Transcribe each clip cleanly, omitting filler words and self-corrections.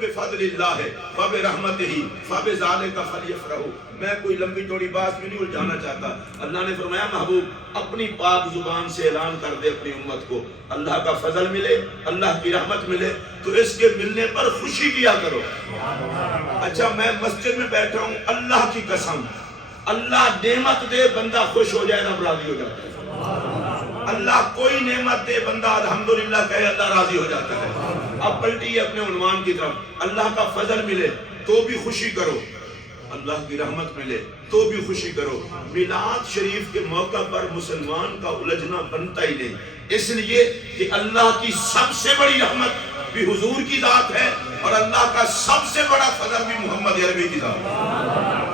بفضل اللہ فبرحمتہ فبذالک فلیفرحوا۔ میں کوئی لمبی چوڑی بات میں نہیں الجھانا چاہتا۔ اللہ نے فرمایا محبوب اپنی پاک زبان سے اعلان کر دے اپنی امت کو، اللہ کا فضل ملے، اللہ کی رحمت ملے تو اس کے ملنے پر خوشی کیا کرو۔ اچھا میں مسجد میں بیٹھا ہوں، اللہ کی قسم اللہ نعمت دے بندہ خوش ہو جائے رب راضی ہو جاتا ہے۔ اللہ کوئی نعمت دے بندہ الحمدللہ کہے اللہ راضی ہو جاتا ہے۔ اب پلٹیے اپنے عنوان کی طرف، اللہ کا فضل ملے تو بھی خوشی کرو، اللہ کی رحمت ملے تو بھی خوشی کرو۔ میلاد شریف کے موقع پر مسلمان کا الجھنا بنتا ہی نہیں، اس لیے کہ اللہ کی سب سے بڑی رحمت بھی حضور کی ذات ہے اور اللہ کا سب سے بڑا فضل بھی محمد عربی کی ذات ہے۔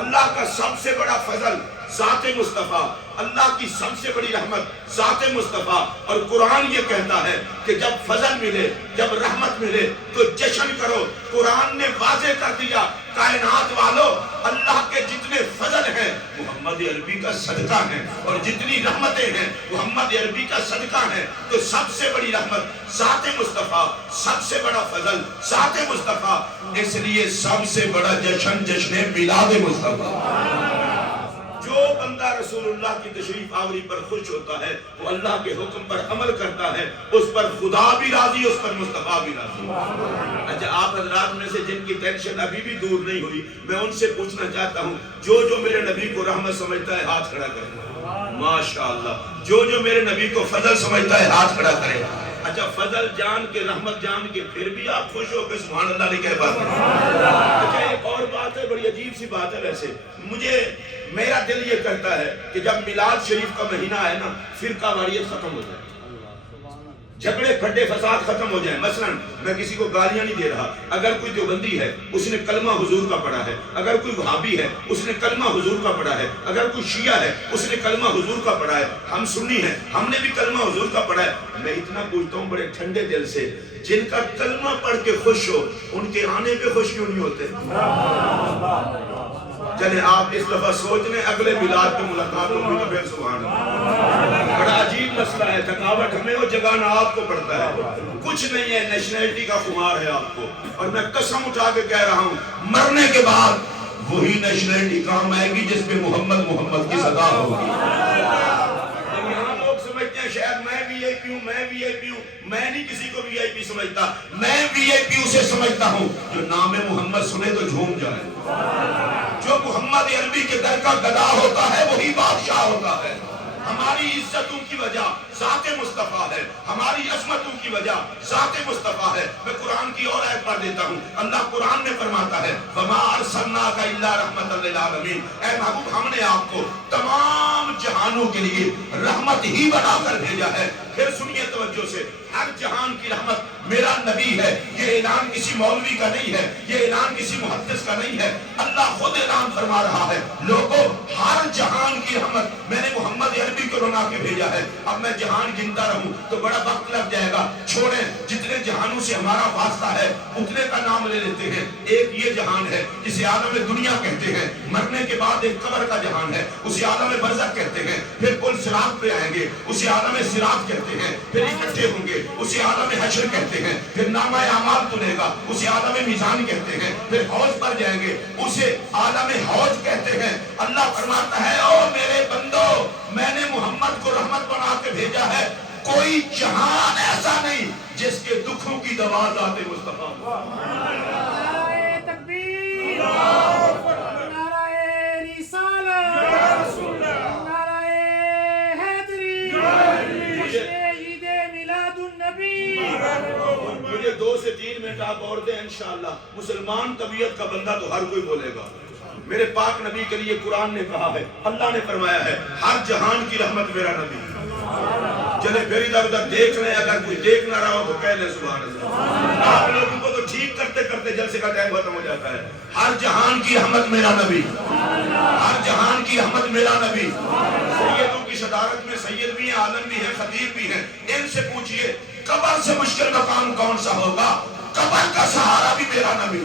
اللہ کا سب سے بڑا فضل ذات مصطفیٰ، اللہ کی سب سے بڑی رحمت ذات مصطفیٰ، اور قرآن یہ کہتا ہے کہ جب فضل ملے، جب رحمت ملے تو جشن کرو۔ قرآن نے واضح کر دیا کائنات والو اللہ کے جتنے فضل ہیں محمد عربی کا صدقہ ہیں، اور جتنی رحمتیں ہیں محمد عربی کا صدقہ ہیں۔ تو سب سے بڑی رحمت ذات مصطفیٰ، سب سے بڑا فضل ذات مصطفیٰ، اس لیے سب سے بڑا جشن جشن میلاد مصطفیٰ۔ جو بندہ رسول اللہ کی تشریف آوری پر خوش ہوتا ہے وہ اللہ کے حکم پر عمل کرتا ہے، اس پر خدا بھی راضی، اس پر مصطفیٰ بھی راضی۔ اچھا آپ حضرات میں سے جن کی ٹینشن ابھی بھی دور نہیں ہوئی، میں ان سے پوچھنا چاہتا ہوں جو میرے نبی کو رحمت سمجھتا ہے ہاتھ کھڑا کرے۔ ماشاءاللہ، جو میرے نبی کو فضل سمجھتا ہے ہاتھ کھڑا کرے۔ اچھا فضل جان کے، رحمت جان کے پھر بھی آپ خوش ہو کے سبحان اللہ نہیں کہہ پاتے۔ اچھا ایک اور بات ہے، بڑی عجیب سی بات ہے ویسے، میرا دل یہ کرتا ہے کہ جب میلاد شریف کا مہینہ ہے نا، فرقہ واریت ختم ہو جائے، جھگڑے پھڈے فساد ختم ہو جائیں۔ مثلا میں کسی کو گالیاں نہیں دے رہا، اگر کوئی دیوبندی ہے اس نے کلمہ حضور کا پڑھا ہے، اگر کوئی وہابی ہے اس نے کلمہ حضور کا پڑھا ہے، اگر کوئی شیعہ ہے اس نے کلمہ حضور کا پڑھا ہے، ہم سنی ہیں ہم نے بھی کلمہ حضور کا پڑھا ہے، میں اتنا پوچھتا ہوں بڑے ٹھنڈے دل سے، جن کا کلمہ پڑھ کے خوش ہو ان کے آنے پہ خوش کیوں نہیں ہوتے؟ چلیں آپ اس دفعہ سوچ لیں اگلے میلاد کی ملاقات ہوگی تو پھر سبحان اللہ۔ بڑا عجیب مسئلہ ہے، تھکاوٹ ہمیں وہ جگانا آپ کو پڑتا ہے، کچھ نہیں ہے، نیشنلٹی کا خمار ہے آپ کو، اور میں قسم اٹھا کے کہہ رہا ہوں مرنے کے بعد وہی نیشنلٹی کام آئے گی جس پہ محمد محمد کی صدا ہوگی۔ یہاں لوگ سمجھتے ہیں شاید میں وی آئی پی ہوں، میں وی آئی پی ہوں، میں نہیں کسی کو وی آئی پی سمجھتا، میں وی آئی پی اسے سمجھتا ہوں جو نام محمد سنے تو جھوم جائے، جو محمد عربی کے در کا گدا ہوتا ہے وہی بادشاہ ہوتا ہے۔ ہماری عزتوں کی وجہ ذات مصطفیٰ ہے، ہماری عظمتوں کی وجہ ذات مصطفیٰ ہے۔ میں قرآن کی اور آیت پڑھ دیتا ہوں، اللہ قرآن میں فرماتا ہے وَمَا أَرْسَلْنَاكَ إِلَّا رَحْمَةً لِلْعَالَمِينَ، اے محبوب ہم نے آپ کو تمام جہانوں کے لیے رحمت ہی بنا کر بھیجا ہے۔ پھر سنیے توجہ سے، ہر جہان کی رحمت میرا نبی ہے، یہ اعلان کسی مولوی کا نہیں ہے، یہ اعلان کسی محدث کا نہیں ہے، اللہ خود اعلان فرما رہا ہے لوگوں ہر جہان کی رحمت میں نے محمد عربی کو بنا کے بھیجا ہے۔ اب میں جہان گنتا رہوں تو بڑا وقت لگ جائے گا، چھوڑیں جتنے جہانوں سے ہمارا واسطہ ہے اتنے کا نام لے لیتے ہیں۔ ایک یہ جہان ہے جسے عالم دنیا کہتے ہیں، مرنے کے بعد ایک قبر کا جہان ہے، اسے عالم برزخ کہتے ہیں، پھر پل صراط پہ آئیں گے اسے عالم صراط کہتے ہیں، پھر اکٹھے ہوں گے اسے عالم حشر کہتے ہیں، پھر نامہ اعمال تلے گا اسے عالم میزان کہتے ہیں، پھر حوض پر جائیں گے اسے عالم حوض کہتے ہیں۔ اللہ فرماتا ہے او میرے بندو میں نے محمد کو رحمت بنا کے بھیجا ہے، کوئی جہان ایسا نہیں جس کے دکھوں کی دوا ذات مصطفیٰ۔ نعرہ تکبیر، نعرہ رسالت، نعرہ حیدری، عید میلاد النبی۔ مجھے 2 سے 3 منٹ آپ اور دیں انشاءاللہ۔ مسلمان طبیعت کا بندہ تو ہر کوئی بولے گا، میرے پاک نبی کے لیے قرآن نے کہا ہے، اللہ نے فرمایا ہے ہر جہان کی رحمت میرا نبی۔ چلے پھر ادھر ادھر دیکھ لیں، اگر کوئی دیکھ نہ رہا ہو تو کہہ لیں سبحان اللہ۔ آپ لوگوں کو تو ٹھیک کرتے کرتے جلسے کا ٹائم ختم ہو جاتا ہے۔ ہر جہان کی رحمت میرا نبی، ہر جہان کی رحمت میرا نبی۔ سیدوں کی صدارت میں سید بھی ہیں، عالم بھی ہیں، خطیب بھی ہیں، ان سے پوچھئے قبر سے مشکل مقام کون سا ہوگا؟ قبر کا سہارا بھی میرا نبی۔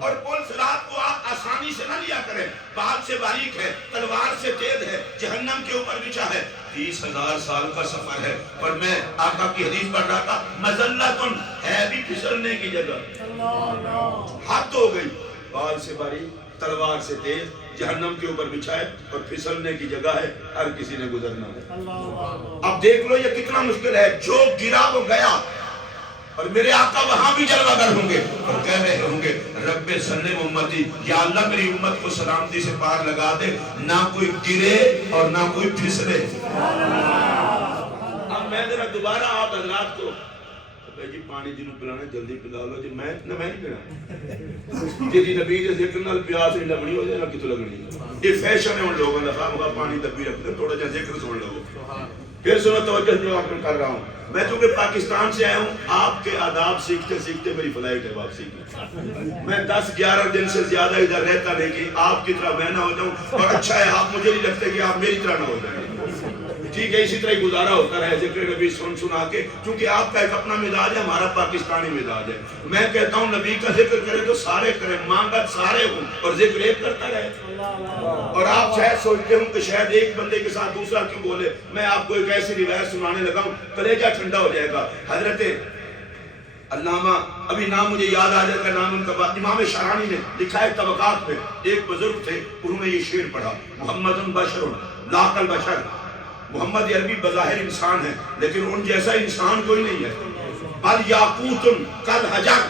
اور پل صراط کو آپ آسانی سے نہ لیا کریں، بات سے باریک ہے، تلوار سے تیز ہے، جہنم کے اوپر بچھا ہے. 30,000 سال کا سفر ہے. اور میں آقا کی حدیث پڑھ رہا تھا, مزلتن ہے بھی پھسلنے کی جگہ. حد ہو گئی, بال سے باری تلوار سے تیز, جہنم کے اوپر بچھائے اور پھسلنے کی جگہ ہے, ہر کسی نے گزرنا ہے. اب دیکھ لو یہ کتنا مشکل ہے. جو گرا وہ گیا, اور میرے آقا وہاں بھی جلوہ گر ہوں گے اور کہہ رہے ہوں گے رب سلم امتی, یا اللہ میری امت کو سلامتی سے پار لگا دے, نہ کوئی گرے اور نہ کوئی پھسلے. اب میں ذرا دوبارہ آپ حضرات کو جی پانی جنہوں پلانا جلدی پلا لو جی, میں نہیں پینا جی نبی جی ذکر نال پیاس نہیں لگنی ہو جائے نہ کتوں لگنی. یہ فیشن ہے ان لوگوں نے, خواہ پانی دبی رکھ دے, تھوڑا جا ذکر سن لو. پھر سنو توجہ جو آپ کر رہا ہوں. میں چونکہ پاکستان سے آیا ہوں, آپ کے آداب سیکھتے سیکھتے میری فلائٹ ہے واپسی کی. میں 10-11 دن سے زیادہ ادھر رہتا نہیں کہ آپ کی طرح میں نہ ہو جاؤں, اور اچھا ہے آپ مجھے نہیں لگتے کہ آپ میری طرح نہ ہو جائیں. ٹھیک ہے, اسی طرح ہی گزارا ہوتا رہے ذکر نبی سنا کے, کیونکہ آپ کا ایک اپنا مزاج ہے, ہمارا پاکستانی مزاج ہے. میں کہتا ہوں نبی کا ذکر کرے تو سارے کریں, مانگت سارے ہوں, اور ذکر ایک کرتا رہے. اور آپ شاید سوچتے ہوں کہ شاید ایک بندے کے ساتھ دوسرا کیوں بولے. میں آپ کو ایک ایسی روایت سنانے لگا ہوں, کلیجہ ٹھنڈا ہو جائے گا. حضرت علامہ, ابھی نام مجھے یاد آ جائے گا, نام ان کا امام شارانی نے لکھا ہے طبقات میں. ایک بزرگ تھے, انہوں نے یہ شعر پڑھا, محمد بشر لا کالبشر, محمد عربی بظاہر انسان ہے لیکن ان جیسا انسان کوئی نہیں ہے. الیاقوت کالحجر,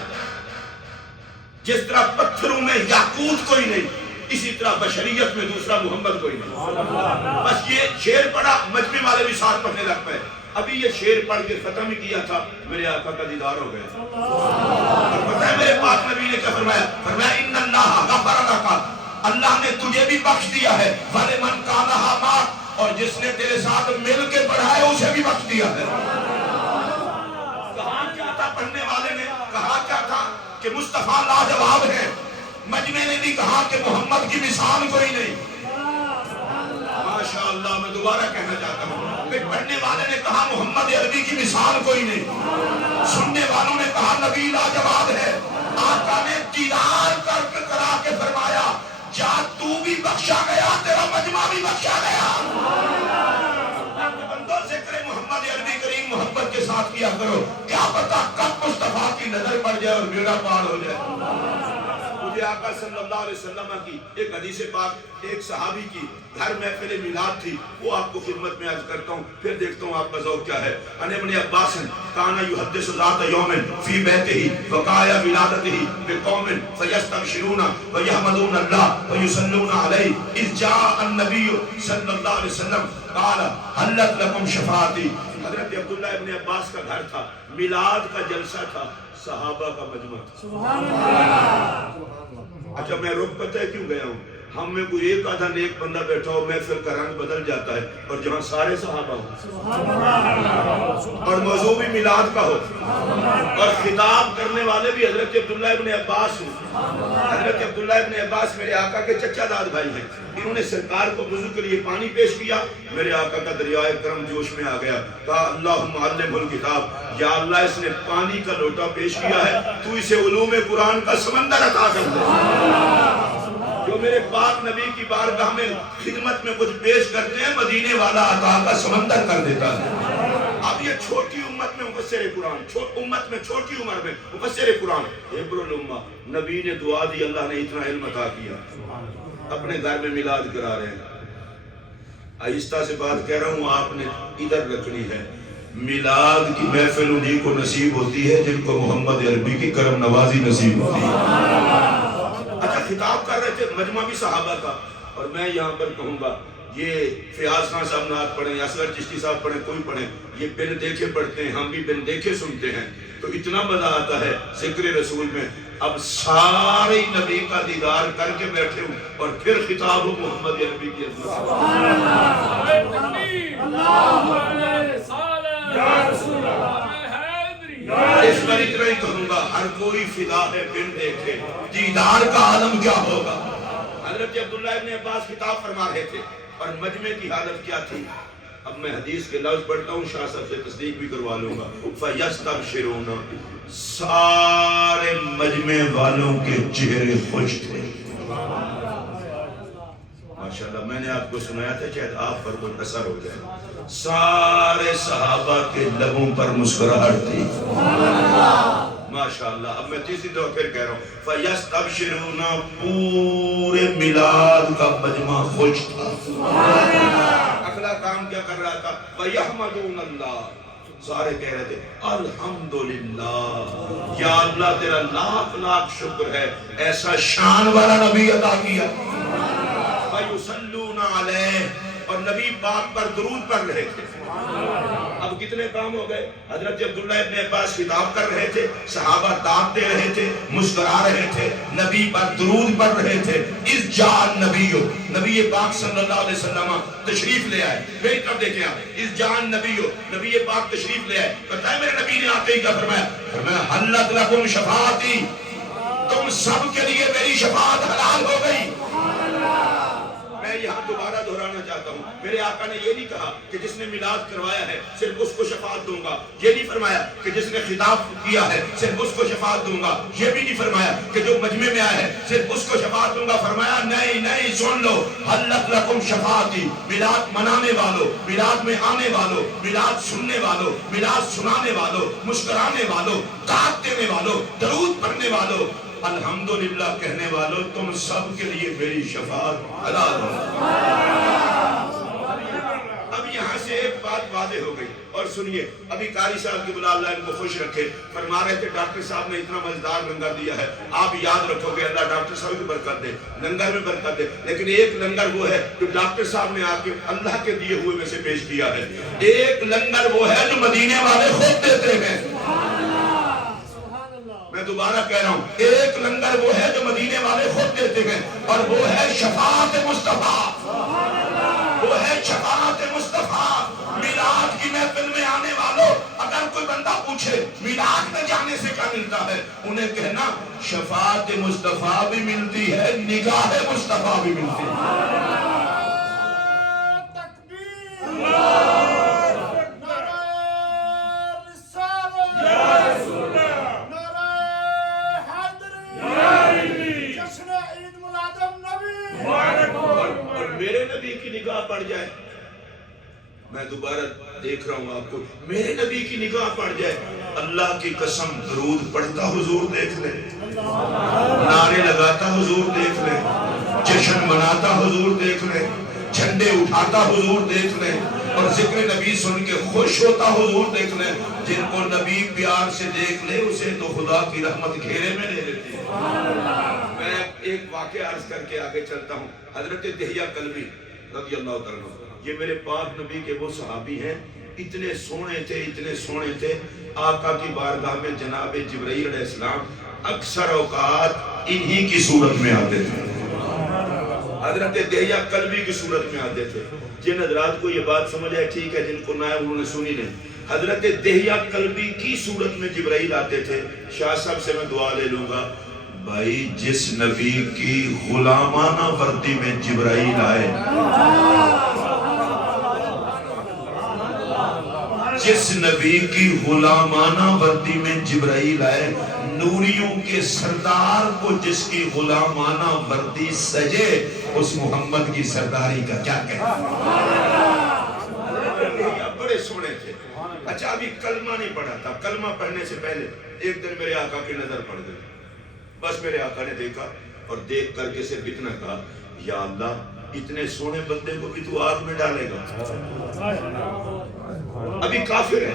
جس طرح پتھروں میں یاقوت کوئی نہیں, اسی طرح بشریت میں دوسرا محمد کوئی نہیں. بس یہ شعر پڑھا, مجمع والے بھی ساتھ پڑھنے لگ پائے. ابھی یہ شعر پڑھ کے ختم ہی کیا تھا, میرے آقا کا دیدار ہو گیا. اور پتہ ہے میرے پاک نبی نے کیا فرمایا؟ فرمایا ان اللہ غفر لک, اللہ نے تجھے بھی بخش دیا ہے, ولمن کان معک, اور جس نے تیرے ساتھ مل کے پڑھا ہے اسے بھی بخش دیا ہے. کہا کیا تھا پڑھنے والے نے, کہا کیا تھا کہ مصطفیٰ لاجواب ہے. مجمع نے بھی کہا کہ محمد کی مثال کوئی نہیں. ماشاءاللہ, میں دوبارہ کہنا چاہتا ہوں کہ پڑھنے والے نے کہا محمد عربی کی مثال کوئی نہیں, سننے والوں نے کہا نبی لاجواب ہے. آقا نے دیدار کرا کے فرمایا جا تو بھی بخشا گیا, تیرا مجمع بھی بخشا گیا. بندوں سے کرے محمد عربی کریم محبت کے ساتھ کیا کرو, کیا پتا کب مصطفیٰ کی نظر پڑ جائے اور بیڑا پار ہو جائے. مجھے آقا صلی اللہ علیہ وسلم کی ایک حدیث پاک, ایک صحابی کی گھر محفل میلاد تھی, وہ آپ کو خدمت میں عرض کرتا ہوں, پھر دیکھتا ہوں آپ کا ذوق کیا ہے. ان ابن عباس کان یحدث ذات یوم فی بیتہ وقایا ولادتہ بقوم فیستبشرون ویحمدون اللہ ویصلون علیہ اذ جاء النبی صلی اللہ علیہ وسلم قال حلت لکم شفاعتی. حضرت عبداللہ ابن عباس کا گھر تھا, میلاد کا جلسہ تھا, صحابہ کا مجمع. سبحان اللہ. اچھا میں رک پتہ ہے کیوں گیا ہوں, ہم میں کوئی ایک آدھا نیک بندہ بیٹھا ہو, محفل کا رنگ بدل جاتا ہے, اور جہاں سارے صحابہ ہوں اور موضوع بھی میلاد کا ہو, اور خطاب کرنے والے بھی حضرت عبداللہ ابن عباس ہوں. حضرت عبداللہ ابن عباس میرے آقا کے چچا داد بھائی ہیں. انہوں نے سرکار کو وضو کے لیے پانی پیش کیا, میرے آقا کا دریائے کرم جوش میں آ گیا. کہا اللہم علمہ الکتاب, یا اللہ اس نے پانی کا لوٹا پیش کیا ہے, تو اسے علوم قرآن کا سمندر عطا کر دے. جو میرے پاک نبی کی بارگاہ میں خدمت میں کچھ پیش کرتے ہیں, مدینے والا عطا کا سمندر کر دیتا ہے. اب یہ چھوٹی امت میں مفسر قرآن, امت میں چھوٹی عمر میں مفسر قرآن, عبر الامہ, نبی نے دعا دی, اللہ نے اتنا علم عطا کیا, اپنے گھر میں میلاد کرا رہے ہیں. آہستہ سے بات کہہ رہا ہوں, آپ نے ادھر رکھنی ہے. میلاد کی محفل انہی کو نصیب ہوتی ہے جن کو محمد عربی کی کرم نوازی نصیب ہوتی ہے. اچھا خطاب کر رہے تھے, مجمع بھی صحابہ کا, اور میں یہاں پر کہوں گا یہ فیاض خان صاحب نعت پڑھیں, اصغر چشتی صاحب پڑھیں, کوئی پڑھیں, یہ بن دیکھے پڑھتے ہیں, ہم بھی بن دیکھے سنتے ہیں, تو اتنا مزہ آتا ہے ذکر رسول میں. اب سارے نبی کا دیدار کر کے بیٹھے ہوں, اور پھر خطاب ہو محمد عربی کی عظمت. اس پر اتنا ہی کہوں گا, ہر کوئی فدا ہے بن دیکھے, دیدار کا عالم کیا ہوگا. حضرت عبداللہ ابن عباس خطاب فرما رہے تھے, اور مجمع کی حالت کیا تھی. اب میں حدیث کے لفظ پڑھتا ہوں, شاہ صاحب سے تصدیق بھی کروا لوں گا. فَيَسْتَبْشِرُونَ, سارے مجمع والوں کے چہرے خوش تھے. ماشاءاللہ, میں نے آپ کو کو سنایا تھا شاید آپ پر منحصر ہو جائے. سارے صحابہ کے لبوں پر مسکراہٹ تھی. ماشاءاللہ. اب میں تیسری دفعہ پھر کہہ رہا ہوں فَيَسْتَبْشِرُونَ پورے میلاد کا مجمع خوش تھا. اگلا کام کیا کر رہا تھا؟ وَيَحْمَدُونَ اللَّهِ. سارے کہہ رہے تھے الحمدللہ یا اللہ تیرا لاکھ لاکھ شکر ہے ایسا شان والا نبی عطا کیا. وَيُصَلُّونَ عَلَيْهِ. اور نبی پاک پر درود پڑھ رہے تھے. اب کتنے کام ہو گئے؟ حضرت عبداللہ ابن عباس خطاب کر رہے تھے, صحابہ داد دے رہے تھے, مسکرا رہے تھے, نبی پر درود پڑھ رہے تھے. اس جان نبیو, نبی پاک صلی اللہ علیہ وسلم تشریف لے آئے. میری طرف دیکھیں آپ, اس جان نبیو, نبی پاک تشریف لے آئے. پتہ ہے میرے نبی نے آتے ہی کیا فرمایا؟ فرمایا حلت لکم شفاعتی, تم سب کے لیے میری شفاعت حلال ہو گئی. میں یہاں دوبارہ دہرانا چاہتا ہوں, میرے آقا نے یہ نہیں کہا کہ جس نے میلاد کروایا ہے صرف اس کو شفاعت دوں گا. یہ نہیں فرمایا کہ جس نے خطاب کیا ہے صرف اس کو شفاعت دوں گا. یہ بھی نہیں فرمایا کہ جو مجمع میں آیا ہے صرف اس کو شفاعت دوں گا. فرمایا نہیں نہیں, سن لو, حلت لکم شفاعتی. میلاد منانے والوں, میلاد میں آنے والوں, میلاد سننے والوں, میلاد سنانے والوں, مسکرانے والوں, داد دینے والوں, درود پڑھنے والوں, الحمدللہ کہنے والوں, تم سب کے لیے میری شفاعت حلال ہو. اب یہاں سے ایک بات واضح ہو گئی. اور سنیے, ابھی قاری صاحب کی بلا اللہ ان کو خوش رکھے, فرما رہے تھے ڈاکٹر صاحب نے اتنا مزیدار لنگر دیا ہے, آپ یاد رکھو گے, اللہ ڈاکٹر صاحب کی برکت دے, لنگر میں برکت دے. لیکن ایک لنگر وہ ہے جو ڈاکٹر صاحب نے آ کے اللہ کے دیے ہوئے میں سے پیش کیا ہے. ایک لنگر وہ ہے جو مدینے والے خود دیتے ہیں. میں دوبارہ کہہ رہا ہوں, ایک لنگر وہ ہے جو مدینے والے خود دیتے ہیں, اور وہ ہے شفاعت مصطفیٰ. وہ ہے شفاعت مصطفیٰ. میلاد کی محفل میں آنے والوں, اگر کوئی بندہ پوچھے میلاد میں جانے سے کیا ملتا ہے, انہیں کہنا شفاعت مصطفیٰ بھی ملتی ہے, نگاہ مصطفیٰ بھی ملتی ہے. میرے نبی کی نگاہ پڑ جائے, میں دوبارہ دیکھ رہا ہوں آپ کو, میرے نبی کی نگاہ پڑ جائے, اللہ کی قسم درود پڑھتا حضور دیکھ لے, نعرے لگاتا حضور دیکھ لے, جشن مناتا حضور دیکھ لے, جھنڈے اٹھاتا حضور دیکھ لے, اور ذکر نبی سن کے خوش ہوتا حضور دیکھ لے. جن کو نبی پیار سے دیکھ لے اسے تو خدا کی رحمت گھیرے میں لے لیتی ہے. میں ایک واقعہ عرض کر کے آگے چلتا ہوں. حضرت دہیہ کلبی رضی اللہ تعالیٰ عنہ, یہ میرے پاک نبی کے وہ صحابی ہیں, اتنے سونے تھے, اتنے سونے تھے. آقا کی بارگاہ میں جناب جبرائیل علیہ السلام اکثر اوقات انہی کی صورت میں آتے تھے, حضرت دہیہ کلبی کی صورت میں آتے تھے. جن حضرات کو یہ بات سمجھ آئے ٹھیک ہے, جن کو نہ ہے انہوں نے سنی نہیں. حضرت دہیہ کلبی کی صورت میں جبرائیل آتے تھے. شاہ صاحب سے میں دعا لے لوں گا, بھائی جس نبی کی غلامانہ وردی میں جبرائیل آئے, جس نبی کی غلامانہ وردی میں جبرائیل آئے, نوریوں کے سردار کو جس کی غلامانہ وردی سجے, اس محمد کی سرداری کا کیا کہنا. بڑے سونے تھے. اچھا ابھی کلمہ نہیں پڑھا تھا, کلمہ پڑھنے سے پہلے ایک دن میرے آقا کی نظر پڑ گئی. بس میرے آقا نے دیکھا اور دیکھ کر کے صرف اتنا کہا, یا اللہ اتنے سونے بندے کو بھی تو آگ میں ڈالے گا. ابھی کافر ہے,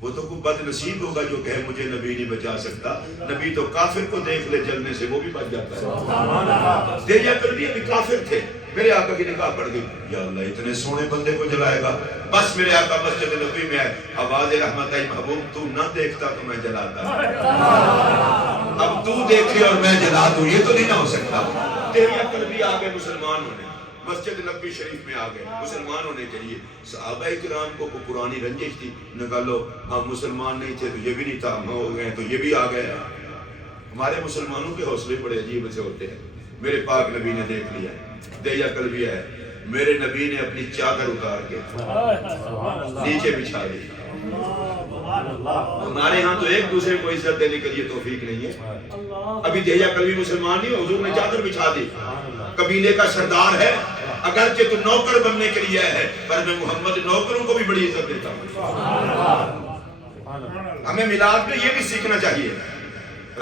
وہ تو کوئی بد نصیب ہوگا جو کہے مجھے نبی نہیں بچا سکتا. نبی تو کافر کو دیکھ لے جلنے سے وہ بھی بچ جاتا ہے. دہیہ کلبی ابھی کافر تھے, میرے آقا کی نگاہ پڑ گئی, یا اللہ اتنے سونے بندے کو جلائے گا. بس میرے آقا مسجد نبوی میں آئے, آواز رحمت آئی, محبوب تو نہ دیکھتا تو میں جلاتا, اب تو دیکھے اور میں جلا دوں, یہ تو نہیں نہ ہو سکتا. دہیہ کلبی آگے مسلمان ہونے, مسجد نبوی شریف میں آگئے مسلمان ہونے کے لیے. صحابہ کرام کو پرانی رنجش تھی, نے کہا لو ہم مسلمان نہیں تھے تو یہ بھی نہیں تھا, ہم ہو گئے تو یہ بھی آ گئے. ہمارے مسلمانوں کے حوصلے بڑے عجیب سے ہوتے ہیں. میرے پاک نبی نے دیکھ لیا, دہیہ کلبی ہے, میرے نبی نے اپنی چادر اتار کے نیچے بچھا دی. ہمارے ہاں تو ایک دوسرے کو عزت دینے کے لیے توفیق نہیں ہے. ابھی دہیہ کلبی مسلمان نہیں, حضور نے چادر بچھا دی, قبیلے کا سردار ہے, اگرچہ تو نوکر بننے کے لیے ہے، پر میں محمد نوکروں کو بھی بڑی عزت دیتا ہوں۔ ہمیں میلاد میں یہ بھی سیکھنا چاہیے۔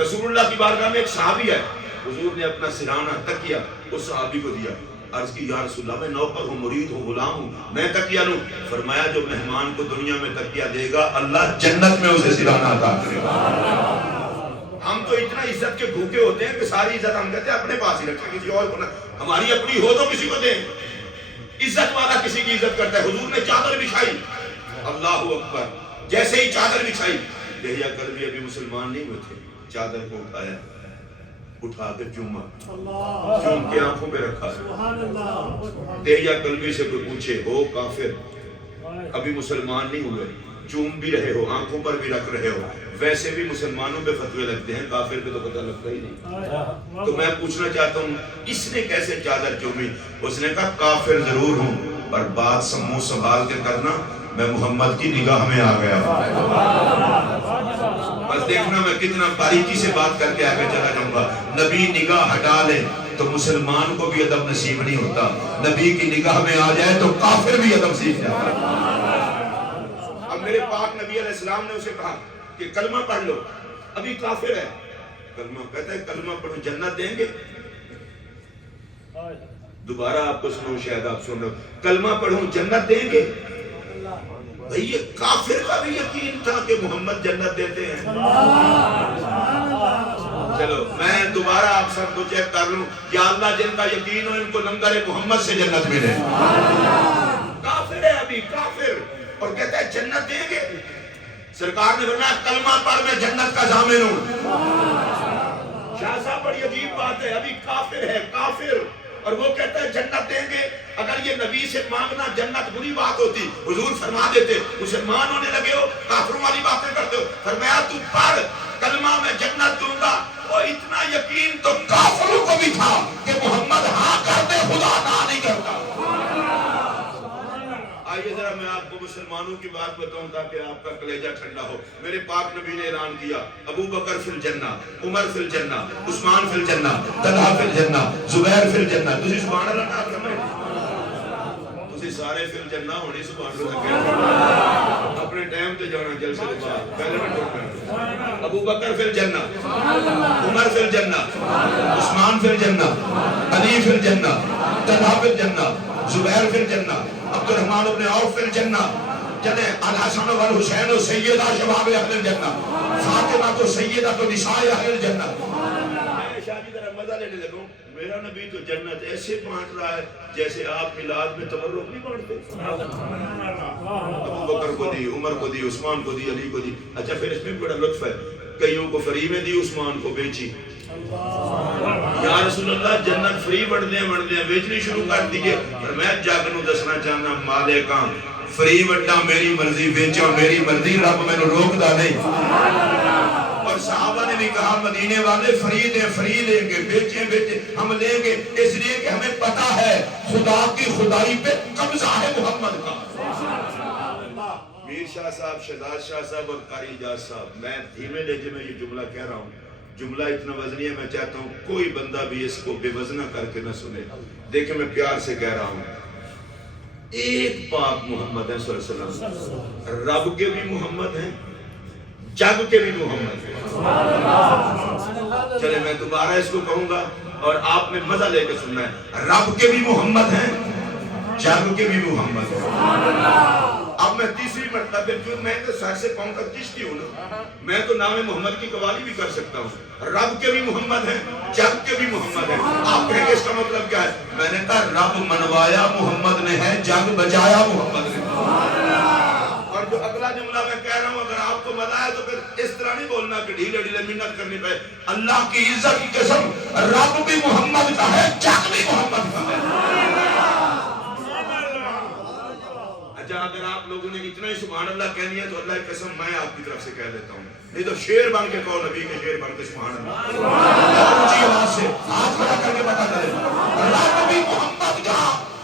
رسول اللہ کی بارگاہ میں ایک صحابی ہے، حضور نے اپنا سرانہ تکیہ اس صحابی کو دیا، عرض کی یا رسول اللہ میں نوکر ہوں، مرید ہوں، غلام ہوں، میں تکیہ لوں؟ فرمایا جو مہمان کو دنیا میں تکیہ دے گا اللہ جنت میں اسے سرانہ عطا کرے گا۔ ہم تو اتنا عزت کے بھوکے ہوتے ہیں کہ ساری عزت ہم کہتے ہیں اپنے پاس ہی رکھیں، کسی اور کو نہ، ہماری اپنی ہو تو کسی کو دیں۔ عزت والا کسی کی عزت کرتا ہے۔ حضور نے چادر بچھائی، اللہ اکبر، جیسے ہی چادر بچھائی، دہیا کلبی ابھی مسلمان نہیں ہوئے تھے، چادر کو اٹھایا، اٹھا کے چوما، چوم کے آنکھوں پہ رکھا۔ دہیا کلبی سے کوئی پوچھے ہو کافر، ابھی مسلمان نہیں ہوئے، چوم بھی رہے ہو، آنکھوں پر بھی رکھ رہے ہو، ویسے بھی مسلمانوں پہ فتوے لگتے ہیں، کافر پہ تو پتہ لگتا ہی نہیں۔ تو میں پوچھنا چاہتا ہوں اس نے کیسے چادر چومی؟ اس نے کہا کافر ضرور ہوں پر بات منہ سنبھال کے کرنا، میں محمد کی نگاہ میں آ گیا۔ بس دیکھنا میں کتنا باریکی سے بات کر کے آگے چلا جاؤں گا۔ نبی نگاہ ہٹا لے تو مسلمان کو بھی ادب نصیب نہیں ہوتا، نبی کی نگاہ میں آ جائے تو کافر بھی ادب سیکھ جاتا۔ اب میرے پاک نبی علیہ السلام نے اسے کہا کہ کلمہ پڑھ لو، ابھی کافر ہے، کلمہ کہتا ہے کلمہ پڑھو جنت دیں گے؟ دوبارہ آپ کو سنو، شاید آپ سن رہے ہو، کلمہ پڑھو جنت دیں گے؟ بھئی یہ کافر کا بھی یقین تھا کہ محمد جنت دیتے ہیں۔ چلو میں دوبارہ آپ سب کو چیک کر لوں، یا اللہ جن کا یقین ہو ان کو لنگر محمد سے جنت ملے۔ کافر ہے ابھی، کافر، اور کہتا ہے جنت دیں گے؟ سرکار نے فرمایا کلمہ پڑھ میں جنت کا ضامن ہوں۔ شاہ صاحب بڑی عجیب بات ہے، ابھی کافر ہے، کافر، اور وہ کہتا ہے جنت دیں گے۔ اگر یہ نبی سے مانگنا جنت بری بات ہوتی، حضور فرما دیتے مسلمان ہونے لگے ہو، کافروں والی باتیں کرتے ہو۔ فرمایا تو پڑھ کلمہ میں جنت دوں گا۔ وہ اتنا یقین تو کافروں کو بھی تھا کہ محمد ہاں کرتے خدا نہ نہیں کرتا۔ آئیے ذرا میں آپ کو مسلمانوں کی بات بتاؤں تاکہ آپ کا کلیجہ ٹھنڈا ہو۔ میرے پاک نبی نے اعلان کیا ابو بکر فی الجنہ، عمر فی الجنہ، عثمان فی الجنہ، طلحہ فی الجنہ، زبیر فی الجنہ۔ تسی سبحان اللہ نہ فرمائے، تسی سارے فی الجنہ ہونی سبحان اللہ کہہ، اپنے ٹائم تے جانا جلسے کے بعد، پہلے میں ٹوٹنا۔ ابو بکر فی الجنہ، عمر فی الجنہ، عثمان فی الجنہ، علی فی الجنہ، طلحہ فی الجنہ، زبیر فی الجنہ، عبد الرحمن بن عوف فی الجنہ، چلیں الحسن والحسین و سیدہ شباب اہل الجنہ، فاطمہ تو سیدہ تو نساء اہل الجنہ۔ میں شاہی ذرا مزہ لینے لگوں، میرا نبی تو جنت ایسے بانٹ رہا ہے جیسے آپ میلاد میں تبرک نہیں بانٹتے۔ ابو بکر کو دی، عمر کو دی، عثمان کو دی، علی کو دی۔ اچھا پھر اس میں بڑا لطف ہے، کئیوں کو فری میں دی، عثمان کو بیچی۔ یا رسول اللہ جنت فری بڑھ دیں بیچنی شروع کر دیئے۔ اور میں جاگ نو دسنا چاہنا مالکاں فری بڑھا میری مرضی، بیچا میری مرضی، رب میں نو روک دا نہیں۔ اور صحابہ نے بھی کہا مدینے والے فری دیں، فری لیں گے، بیچیں ہم لیں گے، اس لیے کہ ہمیں پتا ہے خدا کی خدائی پہ قبضہ ہے محمد کا۔ میر شاہ صاحب، شہزاد شاہ صاحب اور قاری اجاز صاحب، میں دھیمے لہجے میں یہ جملہ کہہ رہا ہوں، جملہ اتنا وزنی ہے، میں چاہتا ہوں کوئی بندہ بھی اس کو بے وزنہ کر کے نہ سنے۔ دیکھیں میں پیار سے کہہ رہا ہوں، ایک پاک محمد ہے صلی اللہ علیہ وسلم، رب کے بھی محمد ہیں، جگ کے بھی محمد ہیں۔ چلے میں دوبارہ اس کو کہوں گا اور آپ نے مزہ لے کے سننا ہے، رب کے بھی محمد ہیں، جگ کے بھی محمد ہیں۔ اب میں تیسری مرتبہ جو میں تو سر سے پاؤں تک چشتی ہوں نا، میں تو نام محمد کی قوالی بھی کر سکتا ہوں، رب کے بھی محمد ہیں، جگ کے بھی محمد ہیں۔ آپ کہیں گے اس کا مطلب کیا ہے؟ میں نے کہا رب منوایا محمد نے ہے، جگ بجایا محمد نے۔ اور جو اگلا جملہ میں کہہ رہا ہوں اگر آپ کو مزہ آئے تو پھر اس طرح نہیں بولنا کہ ڈھیلے ڈھیلے منت کرنی پڑے۔ اللہ کی عزت کی قسم، رب بھی محمد کا ہے، جگ بھی محمد کا ہے۔ اچھا اگر آپ لوگوں نے اتنا ہی سبحان اللہ کہہ دیا تو اللہ کی قسم میں آپ کی طرف سے کہہ دیتا ہوں، نہیں تو شیر بن کے کہو، نبی کے شیر بن کے سبحان اللہ۔ اور اونچی آواز سے ہاتھ کھڑا کر کے بتا دے، رب بھی محمد کا،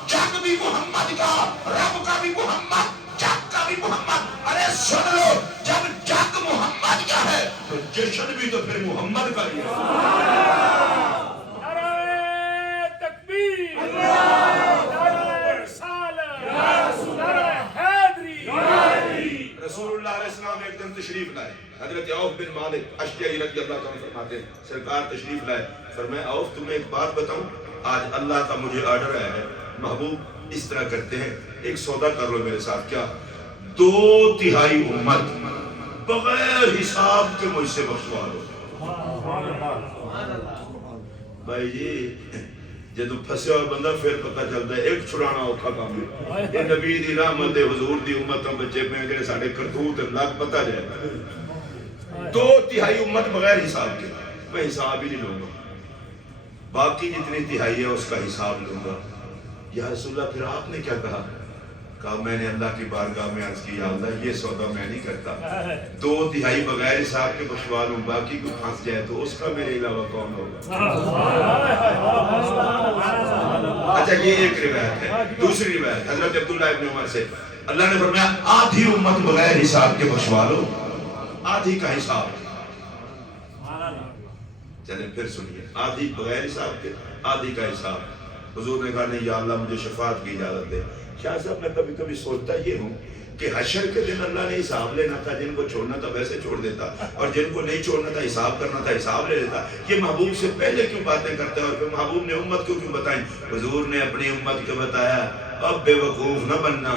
جگ بھی محمد کا، رب کا بھی محمد، جگ کا بھی محمد۔ ارے سن لو، جب جگ محمد کا ہے تو جشن بھی تو پھر محمد کا ہی ہے۔ نعرہ تکبیر، رسول اللہ علیہ السلام ایک دن تشریف لائے، حضرت عوف بن مالک اشجعی رضی اللہ عنہ فرماتے ہیں سرکار تشریف لائے، فرمایا عوف تمہیں ایک بات بتاؤں، آج اللہ کا مجھے آرڈر آیا ہے، محبوب اس طرح کرتے ہیں، ایک سودا کر لو میرے ساتھ، کیا 2/3 امت بغیر حساب کے مجھ سے بخشوا دو۔ بھائی جی جدو پھنسے اور بندہ پھر پتہ چلتا ہے ایک چھڑانا اوکھا کام ہے، یہ نبی دی رحمت حضور دی امتوں بچے پہ جڑے ساڈے کرتوت لگ پتہ جائے 2/3 امت بغیر حساب کے، میں حساب ہی نہیں لوں گا، باقی جتنی تہائی ہے اس کا حساب لوں گا۔ یا رسول اللہ پھر آپ نے کیا کہا؟ کہا میں نے اللہ کی بارگاہ میں عرض کی یا اللہ یہ سودا میں نہیں کرتا، 2/3 بغیر حساب کے بخشوا لوں، باقی کوئی پھنس جائے تو اس کا میرے علاوہ کون ہوگا؟ اچھا یہ ایک روایت ہے۔ دوسری روایت حضرت عبداللہ ابن عمر سے، اللہ نے فرمایا آدھی امت بغیر حساب کے بخشوا لو، آدھی کا حساب۔ چلیں پھر سنیے، آدھی بغیر حساب کے، آدھی کا حساب۔ حضور نے کہا نہیں یا اللہ مجھے شفاعت کی اجازت دے۔ شاہ صاحب میں کبھی کبھی سوچتا یہ ہوں کہ حشر کے دن اللہ نے حساب لینا تھا، جن کو چھوڑنا تھا ویسے چھوڑ دیتا، اور جن کو نہیں چھوڑنا تھا حساب کرنا تھا حساب لے لیتا۔ یہ محبوب سے پہلے کیوں باتیں کرتا ہے اور پھر محبوب نے امت کو کیوں بتائیں؟ حضور نے اپنی امت کو بتایا اب بے وقوف نہ بننا،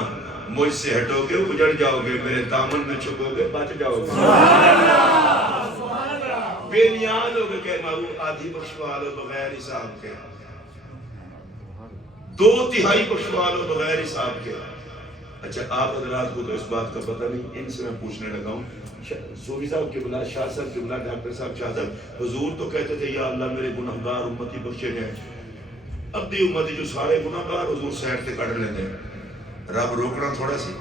مجھ سے ہٹو گے اجڑ جاؤ گے، میرے دامن میں چھپو گے بچ جاؤ گے، بے نیاز ہو گے کہ محبوب آدھی بخشوا لو بغیر حساب کے، 2/3 بخشوا لو بغیر حساب کے۔ اچھا آپ حضرات کو تو اس بات کا پتہ نہیں، ان سے میں پوچھنے لگا ہوں، صوفی صاحب کے بلا، شاہ صاحب کے بلا، ڈاکٹر صاحب، شاہ صاحب، حضور تو کہتے تھے یا اللہ میرے گناہگار امتی بخشے گئے، اب دی امتی جو سارے گناہگار حضور سیٹ سے کٹ لیتے ہیں، رب روکنا تھوڑا سی،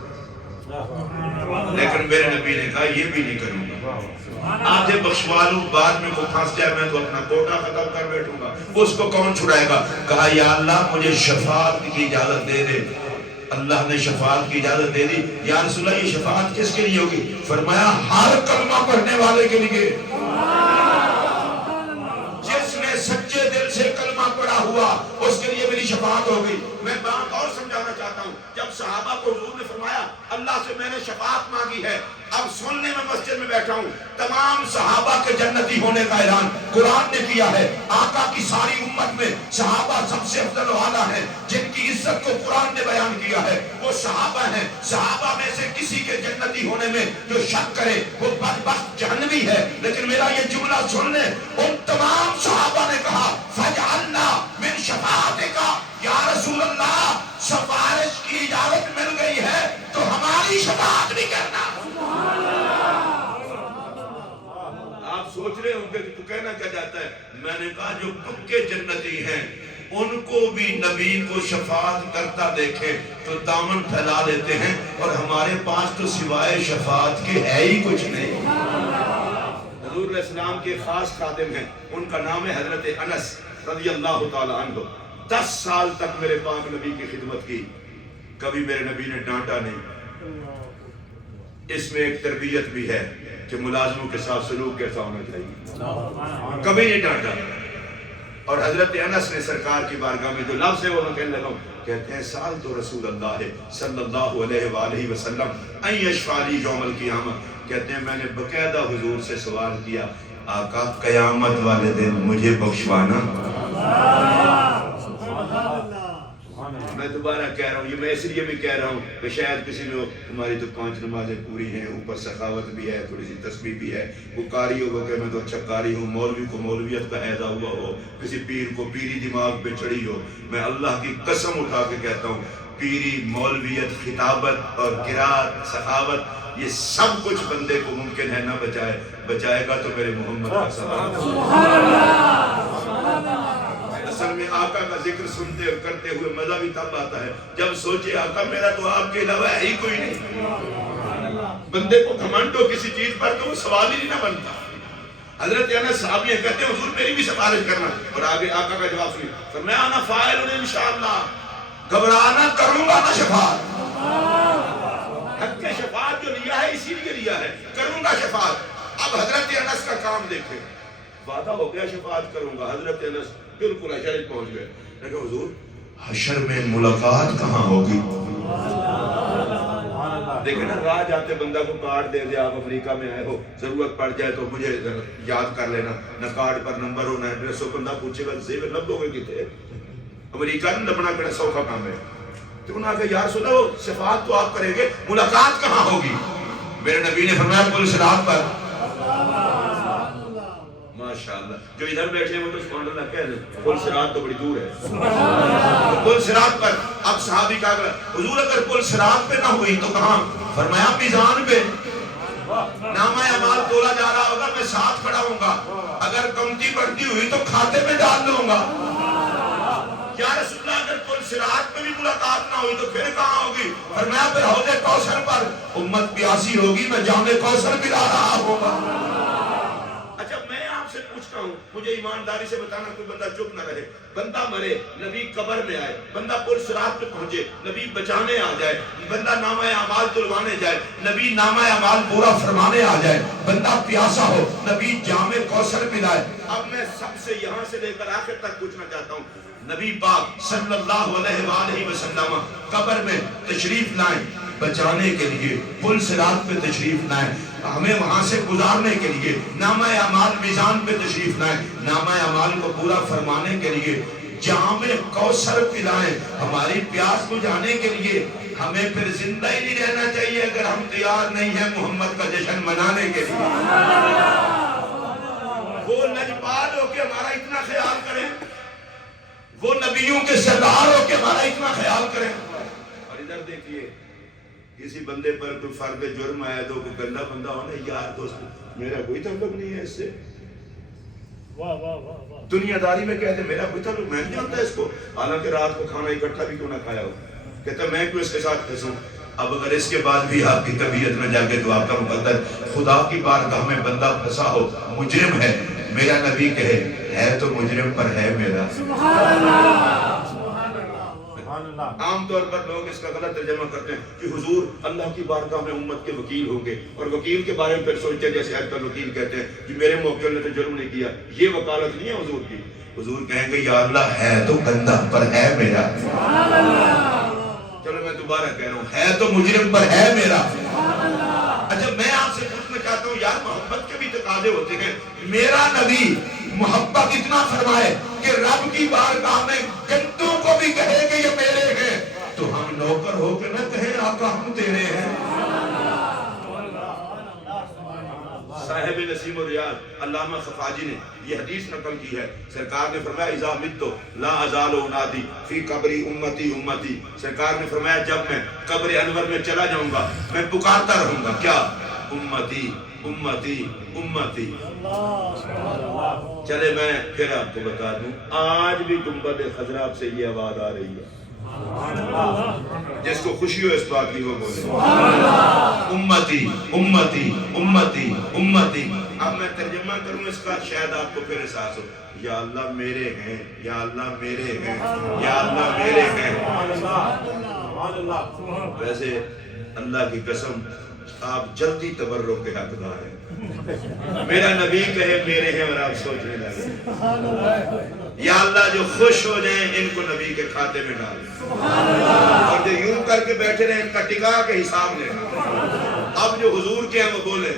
لیکن میرے نبی نے کہا یہ بھی نہیں کروں گا، آدھے بخشوا لوں، بعد میں کو پھنس جائے میں تو اپنا کوٹا ختم کر بیٹھوں گا، اس کو کون چھڑائے گا؟ کہا یا اللہ مجھے شفاعت کی اجازت دے دے۔ اللہ نے شفاعت کی اجازت دے دی۔ یا رسول اللہ یہ شفاعت کس کے لیے ہوگی؟ فرمایا ہر کلمہ پڑھنے والے کے لیے، جس نے سچے دل سے کلمہ پڑھا ہوا اس کے لیے میری شفاعت ہوگی۔ میں بات اور سمجھانا چاہتا ہوں، جب صحابہ کو حضور نے فرمایا اللہ سے میں نے شفاعت مانگی ہے، اب سننے میں مسجد میں بیٹھا ہوں، تمام صحابہ کے جنتی ہونے کا اعلان قرآن نے کیا ہے۔ آقا کی ساری امت میں صحابہ سب سے افضل و اعلیٰ ہیں، جن کی عزت کو قرآن نے بیان کیا ہے، وہ صحابہ ہیں۔ صحابہ میں سے کسی کے جنتی ہونے میں جو شک کرے وہ بدبخت جہنمی ہے۔ لیکن میرا یہ جملہ سن لیں، ان تمام صحابہ نے کہا فَجْعَلْنَا مِن شَفَاعَتِكَ، یا رسول اللہ سفارش کی اجازت مل گئی ہے تو ہماری شفاعت بھی کرنا۔ آپ سوچ رہے ہوں گے کہ تو کہنا کیا جاتا ہے؟ میں نے کہا جو پکے جنتی ہیں ان کو بھی نبی کو شفاعت کرتا دیکھے تو دامن پھیلا دیتے ہیں، اور ہمارے پاس تو سوائے شفاعت کے ہے ہی کچھ نہیں۔ حضور علیہ السلام کے خاص خادم ہیں، ان کا نام ہے حضرت انس رضی اللہ تعالی عنہ۔ 10 سال تک میرے پاک نبی کی خدمت کی، کبھی میرے نبی نے ڈانٹا نہیں۔ اس میں ایک تربیت بھی ہے کہ ملازموں کے ساتھ سلوک کیسا ہونا چاہیے، کبھی نہیں ڈانٹا۔ اور حضرت انس نے سرکار کی بارگاہ میں جو لفظ ہے وہ میں کہنے لگا ہوں، کہتے ہیں سال تو رسول اللہ ہے صلی اللہ علیہ وآلہ وسلم ان یشفع لی یوم القیامہ، کہتے ہیں میں نے باقاعدہ حضور سے سوال کیا آقا قیامت والے دن مجھے بخشوانا۔ میں دوبارہ کہہ رہا ہوں، یہ میں اس لیے بھی کہہ رہا ہوں کہ شاید کسی نے ہماری تو 5 نمازیں پوری ہیں، اوپر سخاوت بھی ہے، تھوڑی سی تسبیح بھی ہے، وہ قاری ہوگا کہ میں تو اچھا قاری ہوں، مولوی کو مولویت کا عہدہ ہوا ہو، کسی پیر کو پیری دماغ پہ چڑھی ہو۔ میں اللہ کی قسم اٹھا کے کہتا ہوں پیری، مولویت، خطابت اور قرات، سخاوت، یہ سب کچھ بندے کو ممکن ہے نہ بچائے، بچائے گا تو میرے محمد کا صلاح۔ اصل میں آقا کا ذکر سنتے اور کرتے ہوئے مزہ بھی تب آتا ہے جب سوچے آقا میرا تو آپ کے علاوہ ہے ہی کوئی نہیں۔ بندے کو گھمنڈ ہو کسی چیز پر تو وہ سوال ہی نہ بنتا۔ حضرت انس صحابی کہتے ہیں حضور میری بھی سفارش کرنا، اور آگے آقا کا جواب سنیں، فرمایا انا فاعل انشاءاللہ، گھبرانا کروں گا نہ شفاعت۔ حق کے شفاعت جو لیا ہے اسی لیے لیا ہے، کروں گا شفاعت۔ اب حضرت انس کا کام دیکھیں، وعدہ ہو گیا شفاعت کروں گا، حضرت انس بالکل حشر پہنچ گئے، لیکن حضور حشر میں ملاقات کہاں ہوگی؟ دیکھیں نا راہ جاتے بندہ کو کارڈ دے دے آپ امریکہ میں آئے ہو ضرورت پڑ جائے تو مجھے یاد کر لینا نہ کارڈ پر نمبر ہو نہ ایڈریس ہو بندہ پوچھے گا زیور لب دو گے کتے امریکہ نہیں لبنا کڑا سوکھا کام ہے تو انہوں نے کہا یا رسول اللہ شفاعت تو آپ کریں گے ملاقات کہاں ہوگی میرے نبی نے فرمایا پل صراط پر ماشاءاللہ جو ادھر بیٹھے ہیں وہ تو سبحان اللہ کہہ رہے پل صراط تو بڑی دور ہے پل صراط پر اب صحابی کہا حضور اگر پل صراط پہ نہ ہوئی تو کہاں فرمایا میزان پہ نامہ اعمال تولا جا رہا ہوگا میں ساتھ کھڑا ہوں گا اگر کمتی بڑھتی ہوئی تو کھاتے میں ڈال دوں گا یا رسول اللہ اگر پل صراط پہ بھی ملاقات نہ ہوئی تو پھر کہاں ہوگی فرمایا پھر حوض کوثر پر امت پیاسی ہوگی میں جام کوثر پلا رہا ہوگا اچھا میں آپ سے پوچھتا ہوں مجھے ایمانداری سے بتانا کوئی بندہ چپ نہ رہے بندہ مرے نبی قبر میں آئے بندہ پل صراط پہ پہنچے نبی بچانے آ جائے بندہ نامہ اعمال تلوانے جائے نبی نامہ اعمال پورا فرمانے آ جائے بندہ پیاسا ہو نبی جام کوثر پلائے اب میں سب سے یہاں سے لے کر آخر تک پوچھنا چاہتا ہوں نبی پاک صلی اللہ علیہ وآلہ وسلم قبر میں تشریف لائیں بچانے کے لیے پل صراط پہ تشریف لائیں ہمیں وہاں سے گزارنے کے لیے نامہ اعمال میزان پہ تشریف لائیں نامہ اعمال کو پورا فرمانے کے لیے جام کوثر پلائیں ہماری پیاس بجھانے کے لیے ہمیں پھر زندہ ہی نہیں رہنا چاہیے اگر ہم تیار نہیں ہیں محمد کا جشن منانے کے لیے وہ لجپال ہو کے ہمارا اتنا خیال کریں وہ نبیوں کے سردار ہو کے ہمارا اتنا خیال کریں اور ادھر دیکھیے کسی بندے پر کوئی فرد جرم آیا تو کوئی گندا بندہ ہونا یار دوست میرا کوئی تعلق نہیں ہے اس سے دنیا داری میں کہتے میرا کوئی تعلق میں نہیں جانتا اس کو حالانکہ رات کو کھانا اکٹھا بھی کیوں نہ کھایا ہو کہتا میں کیوں اس کے ساتھ پھنسوں اب اگر اس کے بعد بھی آپ کی طبیعت میں جا کے تو آپ کا مقدر خدا کی بارگاہ میں بندہ پھنسا ہو مجرم ہے میرا نبی کہے ہے تو مجرم پر ہے میرا عام طور پر لوگ اس کا غلط ترجمہ کرتے ہیں کہ حضور اللہ کی بارگاہ میں امت کے وکیل ہوں گے اور وکیل کے بارے میں پھر سوچتے ہیں جیسے آج کل وکیل کہتے ہیں کہ میرے موکل نے تو جرم نہیں کیا یہ وکالت نہیں ہے حضور کی حضور کہیں گے یا اللہ ہے تو بندہ پر ہے میرا چلو میں دوبارہ کہہ رہا ہوں ہے تو مجرم پر ہے میرا اچھا میں آپ سے پوچھنا چاہتا ہوں یار محبت کے بھی تقاضے ہوتے ہیں میرا نبی محبت اتنا فرمائے کہ رب کی بارگاہ میں گندوں کو بھی کہے کہ یہ میرے ہیں تو ہم نوکر ہو کے نہ کہیں آقا ہم تیرے ہیں صاحب نسیم الریاض علامہ خفاجی نے یہ حدیث نقل کی ہے سرکار نے فرمایا اذا مت لا ازال انادی فی قبری امتی امتی سرکار نے فرمایا جب میں قبر انور میں چلا جاؤں گا میں پکارتا رہوں گا کیا امتی امتی امتی چلے میں پھر آپ کو بتا دوں آج بھی گنبد خضرا سے یہ آواز آ رہی ہے جس کو خوشی ہو اس بات کی وہ بولے امتی امتی امتی امتی اب میں ترجمہ کروں اس کا شاید آپ کو پھر احساس ہو یا اللہ میرے ہیں یا اللہ میرے ہیں یا اللہ میرے ہیں ویسے اللہ کی قسم آپ جلدی تبرک کے حقدار ہیں میرا نبی کہے میرے ہیں اور آپ سوچنے لگے یا اللہ جو خوش ہو جائیں ان کو نبی کے کھاتے میں ڈالیں اور جو یوں کر کے بیٹھے رہے ان کا ٹکا کے حساب لیں اب جو حضور کے ہیں وہ بولے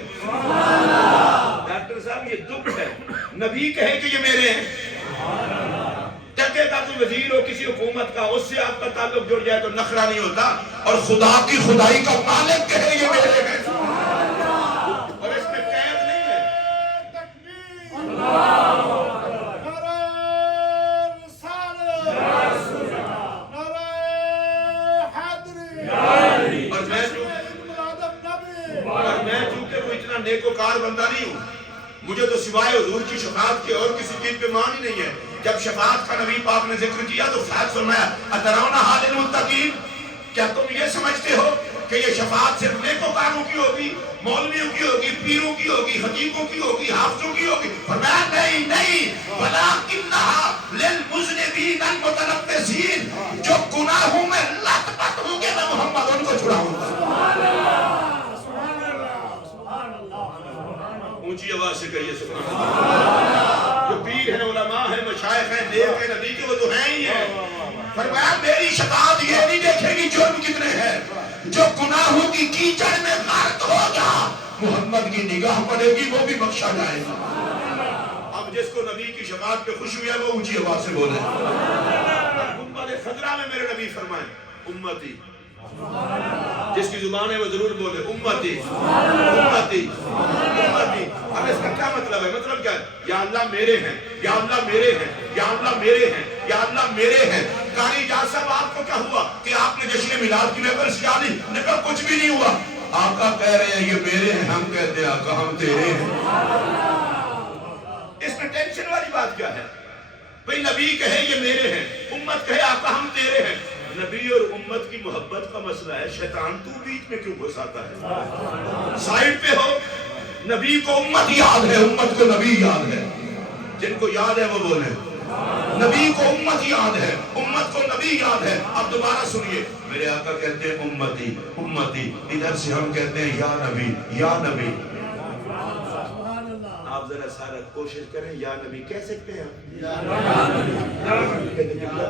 ڈاکٹر صاحب یہ دکھ ہے نبی کہے کہ یہ میرے ہیں ٹکے کا کوئی وزیر ہو کسی حکومت کا اس سے آپ کا تعلق جڑ جائے تو نخرہ نہیں ہوتا اور خدا کی خدائی کا مالک کہے یہ میرے ہیں اور اس میں قید نہیں ہے اور میں چونکہ وہ اتنا نیکوکار بندہ نہیں ہوں مجھے تو سوائے حضور کی شفاعت کے اور کسی چیز پہ مان ہی نہیں ہے جب شفاعت کا نبی پاک نے ذکر کیا تو فیض فرمایا اترون حال المتقین کیا تم یہ سمجھتے ہو کہ یہ شفاعت صرف نیکوکاروں کی ہوگی مولویوں کی ہوگی پیروں کی ہوگی خطیبوں کی ہوگی حافظوں کی ہوگی فرمایا نہیں نہیں ولکنھا للمذنبین المتنفسین جو گناہوں میں لت پت ہوں گے میں محمد ان کو چھڑاؤں گا اونچی آواز سے کہیے سبحان اللہ جو پیر ہیں علماء ہیں مشائخ ہیں نیک ہیں نبی کے وہ تو ہیں ہی ہیں فرمایا میری شفاعت یہ نہیں دیکھے گی جرم کتنے ہیں جو گناہوں کی کیچڑ میں غرق ہوگا محمد کی نگاہ پڑے گی وہ بھی بخشا جائے گا۔ اب جس کو نبی کی شفاعت پہ خوشی ہے وہ اونچی آواز سے بولے۔ گنبد خضرا میں میرے نبی فرمائیں امتی، جس کی زبان ہے وہ ضرور بولے امتی امتی امتی۔ اب اس کا کیا مطلب ہے؟ مطلب کیا ہے؟ یا اللہ میرے ہیں، یا اللہ میرے ہیں، یا اللہ میرے ہیں، یا اللہ میرے ہیں۔ قاری جان صاحب آپ کو کیا ہوا کہ آپ نے جشن میلاد کی ویبر سجا دی؟ نے کہا کچھ بھی نہیں ہوا۔ آقا کہہ رہے ہیں یہ میرے ہیں، ہم کہتے ہیں آقا ہم تیرے ہیں۔ اس میں ٹینشن والی بات کیا ہے؟ بھئی نبی کہے یہ میرے ہیں، امت کہے آقا ہم تیرے ہیں۔ نبی اور امت کی محبت کا مسئلہ ہے، شیطان تو بیچ میں کیوں گھساتا ہے؟ سائیڈ پہ ہو۔ نبی کو امت یاد ہے، امت کو نبی یاد ہے۔ جن کو یاد ہے وہ بولیں۔ نبی کو امت یاد ہے، امت کو نبی یاد ہے۔ اب دوبارہ سنیے، میرے آقا کہتے ہیں امتی امتی، ادھر سے ہم کہتے ہیں یا نبی یا نبی۔ آپ ذرا سارا کوشش کریں یا نبی کہہ سکتے ہیں؟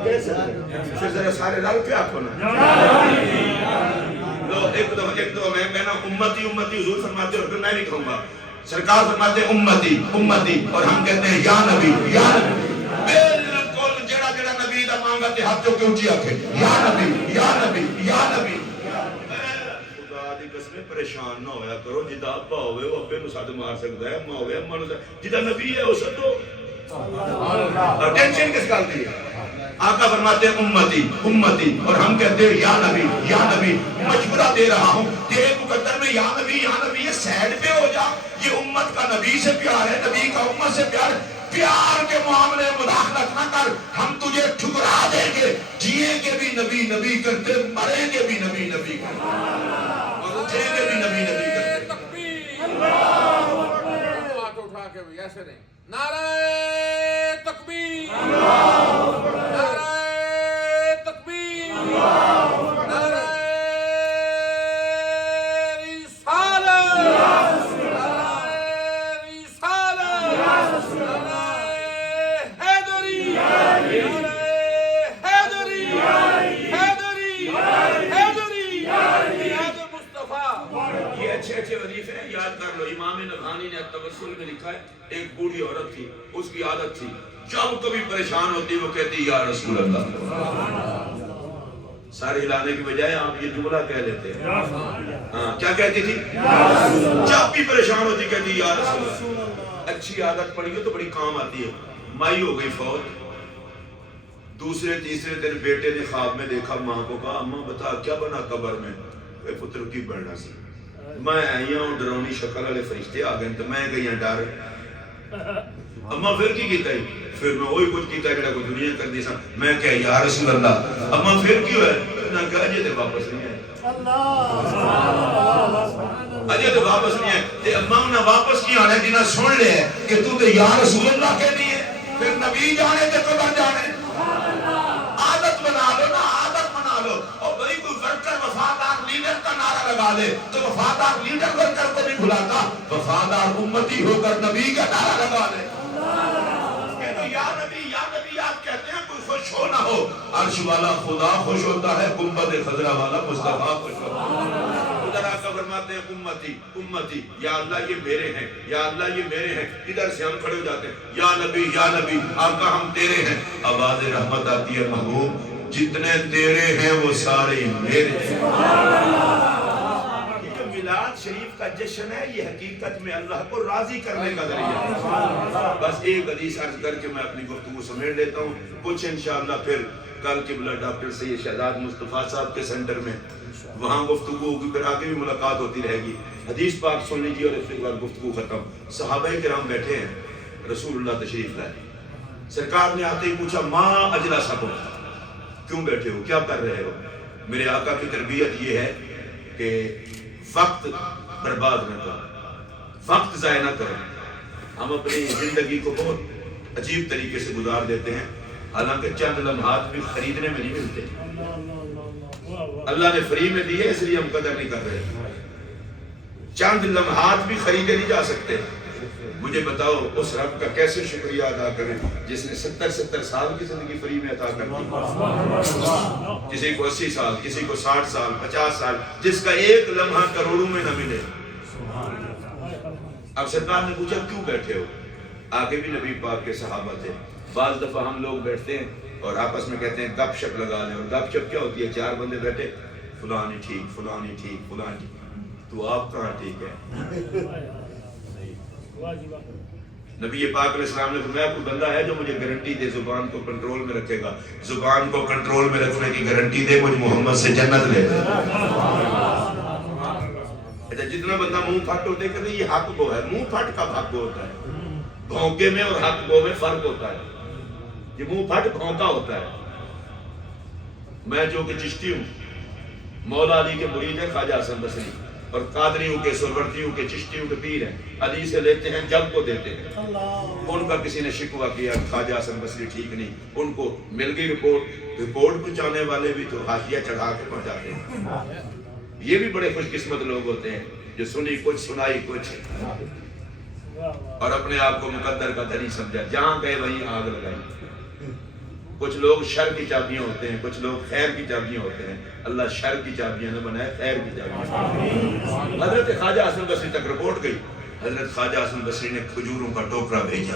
کہہ سکتے ہیں؟ پھر ذرا سارے لال کے آپ ہونا لو ایک دو میں کہنا امتی امتی، حضور فرماتے اور پھر میں نہیں کہوں گا، سرکار فرماتے ہیں امتی امتی اور ہم کہتے ہیں یا نبی یا نبی۔ بالکل جڑا جڑا نبی دا مانگا تے ہاتھ چوکے اونچی آکھے یا نبی یا نبی یا نبی۔ خدا دی قسم پریشان نہ ہویا کرو، جدا ابا ہوئے وہ ابے نو ساتھ مار سکتا ہے، اماں ہوئے اماں نو ساتھ، جدا نبی ہے وہ سدو۔ ٹینشن کس گل دی ہے؟ آقا فرماتے ہیں امتی امتی اور ہم کہتے ہیں یا نبی یا نبی۔ مشورہ دے رہا ہوں تیرے مقدر میں یا نبی یہ سیڈ پہ ہو جا۔ یہ امت کا نبی سے پیار ہے، نبی کا امت سے پیار ہے۔ پیار کے معاملے مداخلت نہ کر، ہم تجھے ٹھکرا دیں گے۔ جیئیں گے بھی نبی نبی کرتے، مریں گے بھی نبی نبی کرتے، اور اٹھیں گے بھی نبی نبی کرتے۔ تکبیر، ہاتھ اٹھا کے بھی ایسے نہیں، نعرہ تکبیر، نعرہ تکبیر، نعرہ رسالت، نعرہ رسالت، نعرہ حیدری، نعرہ حیدری، حیدری، حیدری، یاد مصطفیٰ۔ یہ اچھے اچھے وظیفے ہیں، یاد کر لو۔ امام نبہانی نے التوسل میں لکھا ہے، ایک بوڑھی عورت تھی، اس کی عادت تھی جب کبھی پریشان ہوتی وہ کہتی یا رسول اللہ۔ سارے ہلانے کی بجائے آپ یہ جملہ کہہ لیتے ہیں۔ ہاں کیا کہتی تھی؟ جب بھی پریشان ہوتی کہتی یا رسول اللہ۔ اچھی عادت پڑی ہو تو بڑی کام آتی ہے۔ مائی ہو گئی فوت، دوسرے تیسرے دن بیٹے نے خواب میں دیکھا ماں کو، کہا اماں بتا کیا بنا قبر میں؟ اے پتر کی بڑھنا سی، میں آئی ہوں ڈرونی شکل والے فرشتے آ گئے تو میں گئی ہوں ڈر۔ اماں پھر کی کیتا ہی؟ پھر میں وہی کچھ کیتا ہے جڑا کوئی دنیا کر دی سا۔ میں کہا یا رسول اللہ۔ اماں پھر کیوں ہے؟ میں کہا اجے تے واپس نہیں آئے، اجے تے واپس نہیں آئے۔ تے اماں نے واپس کی آنے جنہاں سن لے کہ تو تے یا رسول اللہ کہنی ہے، پھر نبی جانے تے قبر جانے۔ عادت بنا لو نا، عادت بنا لو۔ اور بھئی کوئی ورکر وفادار لیڈر کا نعرہ لگا دے تو وفادار لیڈر ورکر کو نہیں بھلاتا، وفادار امتی ہو کر نبی کا نعرہ لگا دے۔ یا نبی آپ کہتے ہیں کوئی خوش ہو نہ ہو، عرش والا خدا خوش ہوتا ہے، گنبد خضرا والا مصطفیٰ خوش ہوتا ہے۔ ادھر آقا فرماتے ہیں امتی امتی، یا اللہ یہ میرے ہیں، یا اللہ یہ میرے ہیں۔ ادھر سے ہم کھڑے ہو جاتے ہیں یا نبی آقا ہم تیرے ہیں۔ آواز رحمت آتی ہے محبوب جتنے تیرے ہیں وہ سارے میرے ہیں۔ یہ جو میلاد شریف کا جشن ہے یہ حقیقت میں اللہ کو راضی کرنے کا ذریعہ ہے۔ بس ایک حدیث عرض کر کے میں اپنی گفتگو سمیٹ لیتا ہوں، کچھ انشاءاللہ پھر کل قبلہ ڈاکٹر سید شہزاد مصطفیٰ صاحب کے سینٹر میں وہاں گفتگو ہوگی، پھر آگے بھی ملاقات ہوتی رہے گی۔ حدیث پاک سن لیجیے اور اس کے بعد گفتگو ختم۔ صحابہ کرام بیٹھے ہیں، رسول اللہ تشریف لائے، سرکار نے آتے ہی پوچھا ماں اجلسکم، کیوں بیٹھے ہو، کیا کر رہے ہو؟ میرے آقا کی تربیت یہ ہے کہ وقت برباد نہ کریں، وقت ضائع نہ کریں۔ ہم اپنی زندگی کو بہت عجیب طریقے سے گزار دیتے ہیں، حالانکہ چند لمحات بھی خریدنے میں نہیں ملتے۔ اللہ نے فری میں دی ہے اس لیے ہم قدر نہیں کر رہے۔ چند لمحات بھی خریدے نہیں جا سکتے، مجھے بتاؤ اس رب کا کیسے شکریہ ادا کریں جس نے 70 سال کی زندگی فری میں عطا کر دی، کسی کو 80 سال، کسی کو 60 سال، 50 سال، جس کا ایک لمحہ کروڑوں میں نہ ملے۔ اب سرکار نے پوچھا کیوں بیٹھے ہو؟ آگے بھی نبی پاک کے صحابہ تھے۔ بعض دفعہ ہم لوگ بیٹھتے ہیں اور آپس میں کہتے ہیں گپ شپ لگا لیں، اور گپ شپ کیا ہوتی ہے؟ 4 بندے بیٹھے، فلاں نہیں ٹھیک، فلاں نہیں ٹھیک، فلاں نہیں ٹھیک، تو آپ کہاں ٹھیک ہے؟ نبی پاک علیہ السلام نے فرمایا کوئی بندہ ہے جو مجھے گارنٹی دے زبان کو کنٹرول میں رکھے گا، زبان کو کنٹرول میں رکھنے کی گارنٹی دے، مجھ محمد سے جنت لے۔ جتنا بندہ منہ پھٹ ہوتے کہ یہ حق کو ہے، منہ پھٹ کا حق کو ہوتا ہے، بھونکے میں اور حق کو میں فرق ہوتا ہے۔ یہ منہ پھٹ بھونکا ہوتا ہے۔ میں جو کہ چشتی ہوں، مولا علی کے مرید ہیں خواجہ حسن بصری، اور قادریوں کے، سرورتیوں کے، چشتیوں کے پیر ہیں، علی سے لیتے ہیں جب کو دیتے ہیں۔ ان کا کسی نے شکوہ کیا خواجہ حسن بصری ٹھیک نہیں، ان کو مل گئی رپورٹ پہنچانے والے بھی تو حاشیہ چڑھا کے پہنچاتے ہیں۔ یہ بھی بڑے خوش قسمت لوگ ہوتے ہیں جو سنی کچھ سنائی کچھ، اور اپنے آپ کو مقدر کا دھنی سمجھا، جہاں گئے وہیں آگ لگائی۔ کچھ لوگ شر کی چابیاں ہوتے ہیں، کچھ لوگ خیر کی چابیاں ہوتے ہیں۔ اللہ شر کی چابیاں نہ بنائے، خیر کی چابیاں۔ حضرت خواجہ حسن بصری تک رپورٹ گئی، حضرت خواجہ حسن بصری نے کھجوروں کا ٹوکرا بھیجا،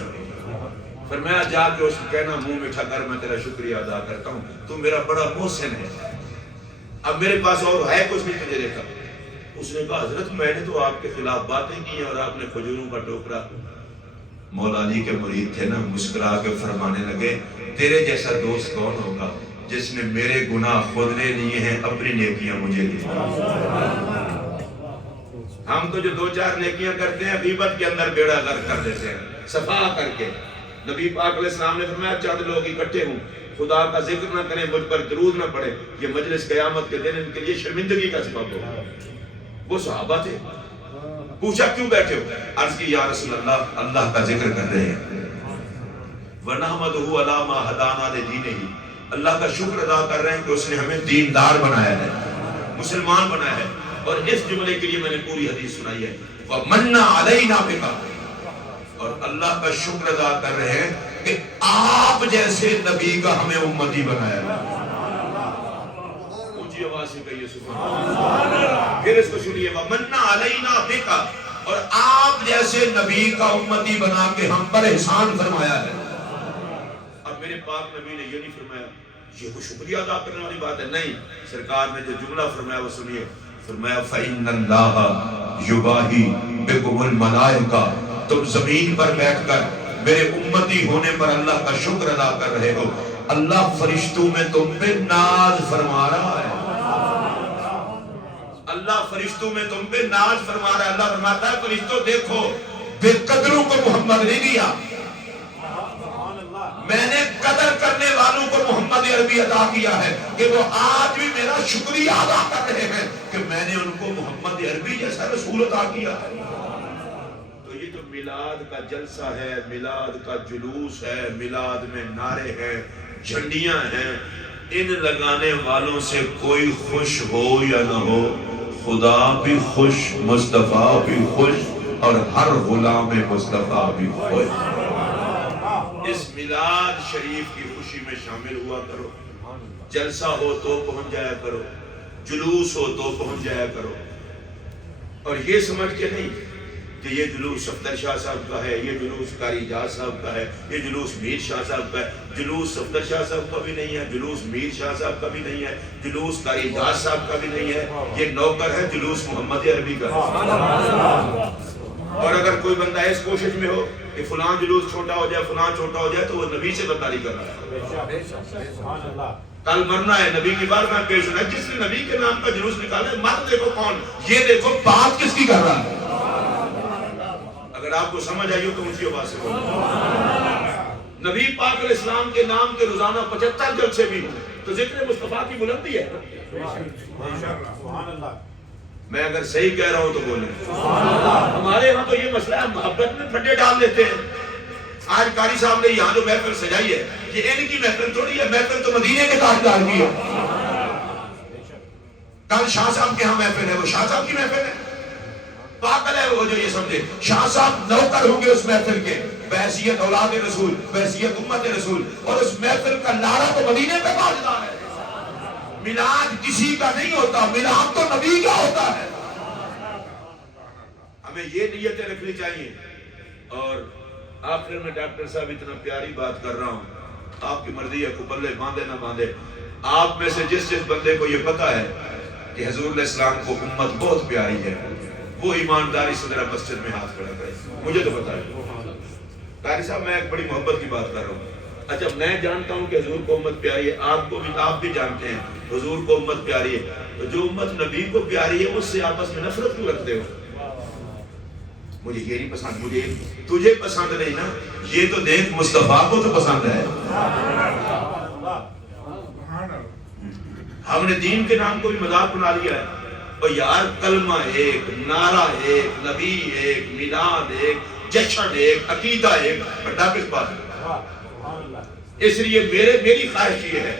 فرمایا جا کے اس کو کہنا منہ میٹھا کر، میں تیرا شکریہ ادا کرتا ہوں، تو میرا بڑا محسن ہے، اب میرے پاس اور ہے کچھ نہیں تجھے دیتا۔ اس نے کہا حضرت میں نے تو آپ کے خلاف باتیں کی ہیں اور آپ نے کھجوروں کا ٹوکرا۔ مولا علی کے مرید تھے نا، مسکرا کے فرمانے لگے تیرے جیسا دوست کون ہوگا جس نے میرے گناہ خود لے لیے ہیں، اپنی نیکیاں مجھے دی۔ ہم تو جو 2-4 نیکیاں کرتے ہیں غیبت کے اندر بیڑا غرق کر دیتے ہیں، صفا کر کے۔ نبی پاک علیہ السلام نے فرمایا چند لوگ اکٹھے ہوں، خدا کا ذکر نہ کریں، مجھ پر درود نہ پڑھیں، یہ مجلس قیامت کے دن ان کے لیے شرمندگی کا سبب ہوگا۔ وہ صحابہ تھے۔ پوچھا کیوں بیٹھے ہو؟ عرض کی یا رسول اللہ، اللہ کا ذکر کر رہے ہیں۔ وَنَحْمَدُهُ عَلَىٰ مَا هَدَانَا لِدِينِهِ، اللہ کا شکر ادا کر رہے ہیں کہ اس نے ہمیں دیندار بنایا ہے، مسلمان بنایا ہے۔ اور اس جملے کے لیے میں نے پوری حدیث سنائی ہے، وَمَنَّ عَلَيْنَا بِكَ، اور اللہ کا شکر ادا کر رہے ہیں کہ آپ جیسے نبی کا ہمیں امتی بنایا ہے۔ اونچی آواز سے کہیے سبحان اللہ۔ پھر اس کو سنیے، وَمَنَّ عَلَيْنَا بِكَ، اور آپ جیسے نبی کا امتی بنا کے ہم پر احسان فرمایا ہے۔ اب میرے پاک نبی نے یہ نہیں فرمایا یہ کوئی شکریہ ادا کرنے والی بات ہے، نہیں، سرکار نے جو جملہ فرمایا وہ سنیے، فرمایا فَإِنَّ اللَّهَ يُبَاهِي بِكُمُ الْمَلَائِكَةَ، تم زمین پر بیٹھ کر میرے امتی ہونے پر اللہ کا شکر ادا کر رہے ہو، اللہ فرشتوں میں تم پہ ناز فرما رہا ہے۔ اللہ فرشتوں میں تم پہ ناز فرما رہا ہے۔ اللہ فرماتا ہے فرشتوں دیکھو، بے قدروں کو محمد نہیں دیا، میں نے قدر کرنے والوں کو محمد عربی عطا کیا ہے کہ وہ آج بھی میرا شکریہ ادا کر رہے ہیں کہ میں نے ان کو محمد عربی جیسا رسول عطا کیا ہے۔ تو یہ جو میلاد کا جلسہ ہے، میلاد کا جلوس ہے، میلاد میں نعرے ہیں، جھنڈیاں ہیں، ان لگانے والوں سے کوئی خوش ہو یا نہ ہو، خدا بھی خوش، مصطفیٰ بھی خوش، اور ہر غلام مصطفیٰ بھی خوش۔ اس میلاد شریف کی خوشی میں شامل ہوا کرو، جلسہ ہو تو پہنچ جایا کرو، جلوس ہو تو پہنچ جایا کرو، اور یہ سمجھ کے نہیں کہ یہ جلوس صفدر شاہ صاحب کا ہے، یہ جلوس قاری اجاز صاحب کا ہے، یہ جلوس میر شاہ صاحب کا ہے۔ جلوس صفدر شاہ صاحب کا بھی نہیں ہے، جلوس میر شاہ صاحب کا بھی نہیں ہے، جلوس قاری اجاز صاحب کا بھی نہیں ہے، یہ نوکر ہے جلوس محمد عربی کا ہے۔ اور اگر کوئی بندہ اس کوشش میں ہو کہ فلاں جلوس چھوٹا ہو جائے، فلاں چھوٹا ہو جائے، تو وہ نبی سے غداری کر رہا ہے۔ کل مرنا ہے، نبی کی بارگاہ میں پیش ہونا ہے، جس نے نبی کے نام کا جلوس نکالا ہے، مرد دیکھو کون، یہ دیکھو بات کس کی کر رہا ہے۔ اگر آپ کو سمجھ آئی ہو تو اونچی آواز سے بولو۔ نبی پاک علیہ السلام کے نام کے روزانہ 75 جلسے بھی ہوں تو ذکر مصطفیٰ کی بلندی ہے۔ میں اگر صحیح کہہ رہا ہوں تو بولیں۔ ہمارے ہاں تو یہ مسئلہ ہے، محبت میں پھڈے ڈال دیتے ہیں۔ آج قاری صاحب نے یہاں جو محفل سجائی ہے، یہ ان کی محفل تھوڑی ہے، محفل تو مدینے کے تاجدار کی ہے۔ کل شاہ صاحب کے ہاں محفل ہے، وہ شاہ صاحب کی محفل ہے۔ پاگل ہے وہ جو یہ سمجھے شاہ صاحب نوکر ہوں گے اس محفل کے بحیثیت اولاد رسول، بحیثیت امت رسول، اور اس محفل کا نعرہ تو مدینے پہ باجدار ہے۔ میلاد کسی کا نہیں ہوتا، میلاد تو نبی کا ہوتا ہے۔ ہمیں یہ نیتیں رکھنی چاہیے۔ اور آخر میں ڈاکٹر صاحب اتنا پیاری بات کر رہا ہوں، آپ کی مرضی ہے، کو پلے باندھے نہ باندھے، آپ میں سے جس بندے کو یہ پتا ہے کہ حضور علیہ السلام کو امت بہت پیاری ہے، وہ ایمانداری سے ذرا مسجد میں ہاتھ کھڑا کرے۔ مجھے تو پتا ہے قاری صاحب، میں ایک بڑی محبت کی بات کر رہا ہوں۔ اچھا میں جانتا ہوں کہ حضور کو امت پیاری ہے، آپ بھی جانتے ہیں حضور کو امت پیاری ہے، تو جو امت نبی کو پیاری ہے اس سے آپس میں نفرت کیوں رکھتے ہو؟ مجھے یہ نہیں پسند، مجھے تجھے پسند نہیں نا، یہ تو دیکھ مصطفیٰ کو تو پسند ہے۔ ہم نے دین کے نام کو بھی مذاق بنا لیا ہے۔ اور یار کلمہ ایک، نعرہ ایک، نبی ایک، میلاد ایک، جشن ایک، عقیدہ ایک، بڑا کس بات ہے؟ اس لیے میری خواہش یہ ہے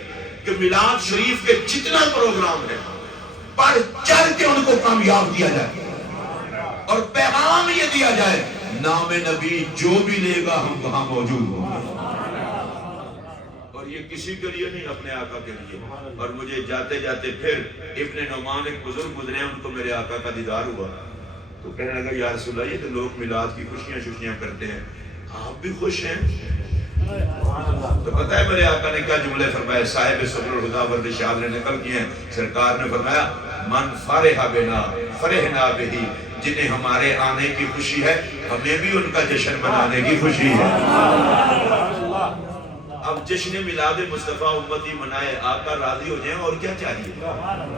کہ میلاد شریف کے جتنا پروگرام ہے پر چل کے ان کو کامیاب کیا جائے اور پیغام یہ دیا جائے نام نبی جو بھی لے گا ہم وہاں موجود ہوں۔ اور یہ کسی کے لیے نہیں، اپنے آقا کے لیے۔ اور مجھے جاتے جاتے پھر ابن نعمان ایک بزرگ گزرے ہیں، ان کو میرے آقا کا دیدار ہوا تو کہنے لگا یا رسول اللہ یہ تو لوگ میلاد کی خوشیاں کرتے ہیں، آپ بھی خوش ہیں؟ تو پتہ ہے میرے آقا نے کیا جملے فرمائے، صاحب صبر الہدا والرشاد نے نقل کیے ہیں، سرکار نے فرمایا من فرح بنا فرحنا بہی، جنہیں ہمارے آنے کی خوشی ہے ہمیں بھی ان کا جشن منانے کی خوشی ہے۔ اب جشن میلاد مصطفیٰ امتی منائے، آقا راضی ہو جائیں، اور کیا چاہیے؟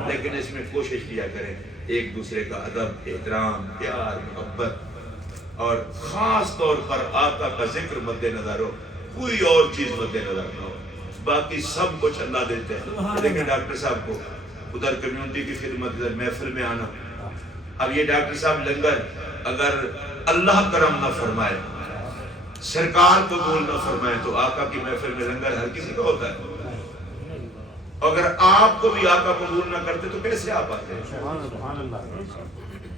لیکن اس میں کوشش کیا کریں ایک دوسرے کا ادب، احترام، پیار، محبت، اور خاص طور پر آقا کا ذکر مد نظر ہو، کوئی اور چیز مد نظر نہ ہو، باقی سب کچھ اللہ دیتے ہیں۔ لیکن ڈاکٹر صاحب کو ادھر کمیونٹی کی خدمت، ادھر محفل میں آنا، اب یہ ڈاکٹر صاحب لنگر اگر اللہ کرم نہ فرمائے، سرکار قبول نہ فرمائے، تو آقا کی محفل میں لنگر ہر کسی کا ہوتا ہے۔ اگر آپ کو بھی آقا قبول نہ کرتے تو کیسے آپ آتے ہیں؟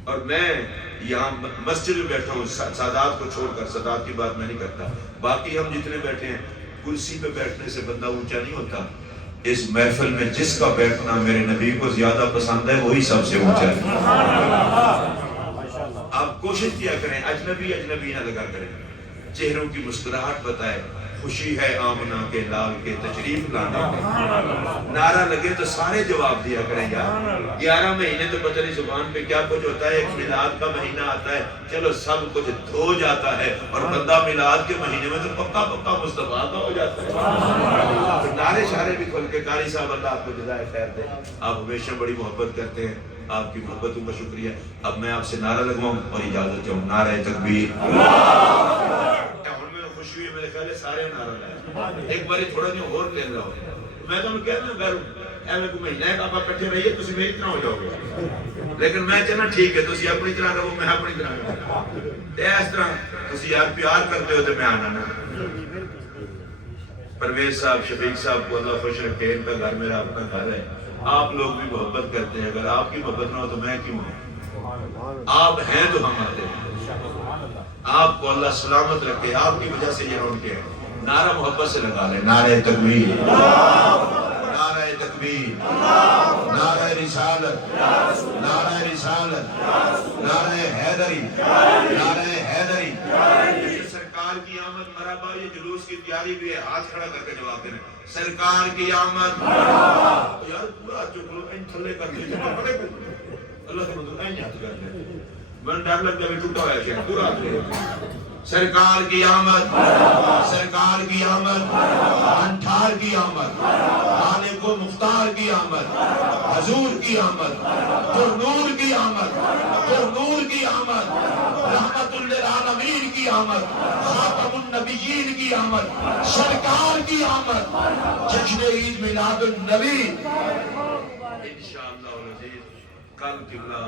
اور میں یہاں مسجد میں بیٹھا ہوں، سادات کو چھوڑ کر، سادات کی بات میں نہیں کرتا، باقی ہم جتنے بیٹھے ہیں، کرسی پہ بیٹھنے سے بندہ اونچا نہیں ہوتا۔ اس محفل میں جس کا بیٹھنا میرے نبی کو زیادہ پسند ہے وہی سب سے اونچا ہے۔ آپ کوشش کیا کریں اجنبی نہ لگا کریں، چہروں کی مسکراہٹ بتائے، خوشی ہے آمنہ کے لال کے تشریف لانے میں، نعرہ لگے تو سارے جواب دیا کریں یار۔ 11 مہینے تو پتہ نہیں زبان پہ کیا کچھ ہوتا ہے، ایک میلاد کا مہینہ آتا ہے، چلو سب کچھ دھو جاتا ہے، اور بندہ میلاد کے مہینے میں تو پکا مصطفیٰ کا ہو جاتا ہے۔ نعرے شارے بھی کھل کے، قاری صاحب اللہ آپ کو جزائے خیر دے، آپ ہمیشہ بڑی محبت کرتے ہیں، آپ کی محبتوں کا شکریہ۔ اب میں آپ سے نعرہ لگواؤں اور اجازت چاہوں، نعرہ تکبیر۔ خوشی ہوئی، میرے خیال ہے سارے نعرہ لائے، ایک باری تھوڑا نہیں اور لے رہا ہوں، میں تو انہوں کہہ دوں گھر ایویں کو مہینہ ہے آپ کٹھے رہیے، تسی میری طرح ہو جاؤ گے، لیکن میں چاہنا ٹھیک ہے تسی اپنی طرح رہو، میں اپنی طرح رہو، اس طرح تسی یار پیار کرتے ہو تو میں آنا نا۔ پرویز صاحب، شفیق صاحب کو اللہ خوش رکھے، ان کا گھر میرا اپنا گھر ہے، آپ لوگ بھی محبت کرتے ہیں، اگر آپ کی محبت نہ ہو تو میں کیوں ہوں؟ آپ ہیں تو ہم آتے ہیں۔ آپ کو اللہ سلامت رکھے، آپ کی وجہ سے یہ رون کے نعرہ محبت سے لگا لیں، نعرہ تکبیر، نعرہ تکبیر، نعرہ رسالت، نعرہ رسالت، نعرہ حیدری، نعرہ حیدری۔ سرکار کی آمد مرحبا، یہ جلوس کی تیاری بھی ہے، ہاتھ کھڑا کر کے جواب دینا، سرکار کی آمد مرحبا۔ یار پورا جو لوگ ان تھلے کر دیتے ہیں، اللہ کا مدد نہیں ہاتھ کر دے، میں ڈر لگ جب ٹوٹا ہوا ہے پورا سرکار کی آمد، سرکار کی آمد، انٹھار کی آمد، مالک و مختار کی آمد، حضور کی آمد، پرنور کی آمد، پرنور کی آمد، رحمت للعالمین کی آمد، خاتم النبیین کی آمد، سرکار کی آمد، جشن عید میلاد النبی۔ انشاءاللہ العزیز کل قبلہ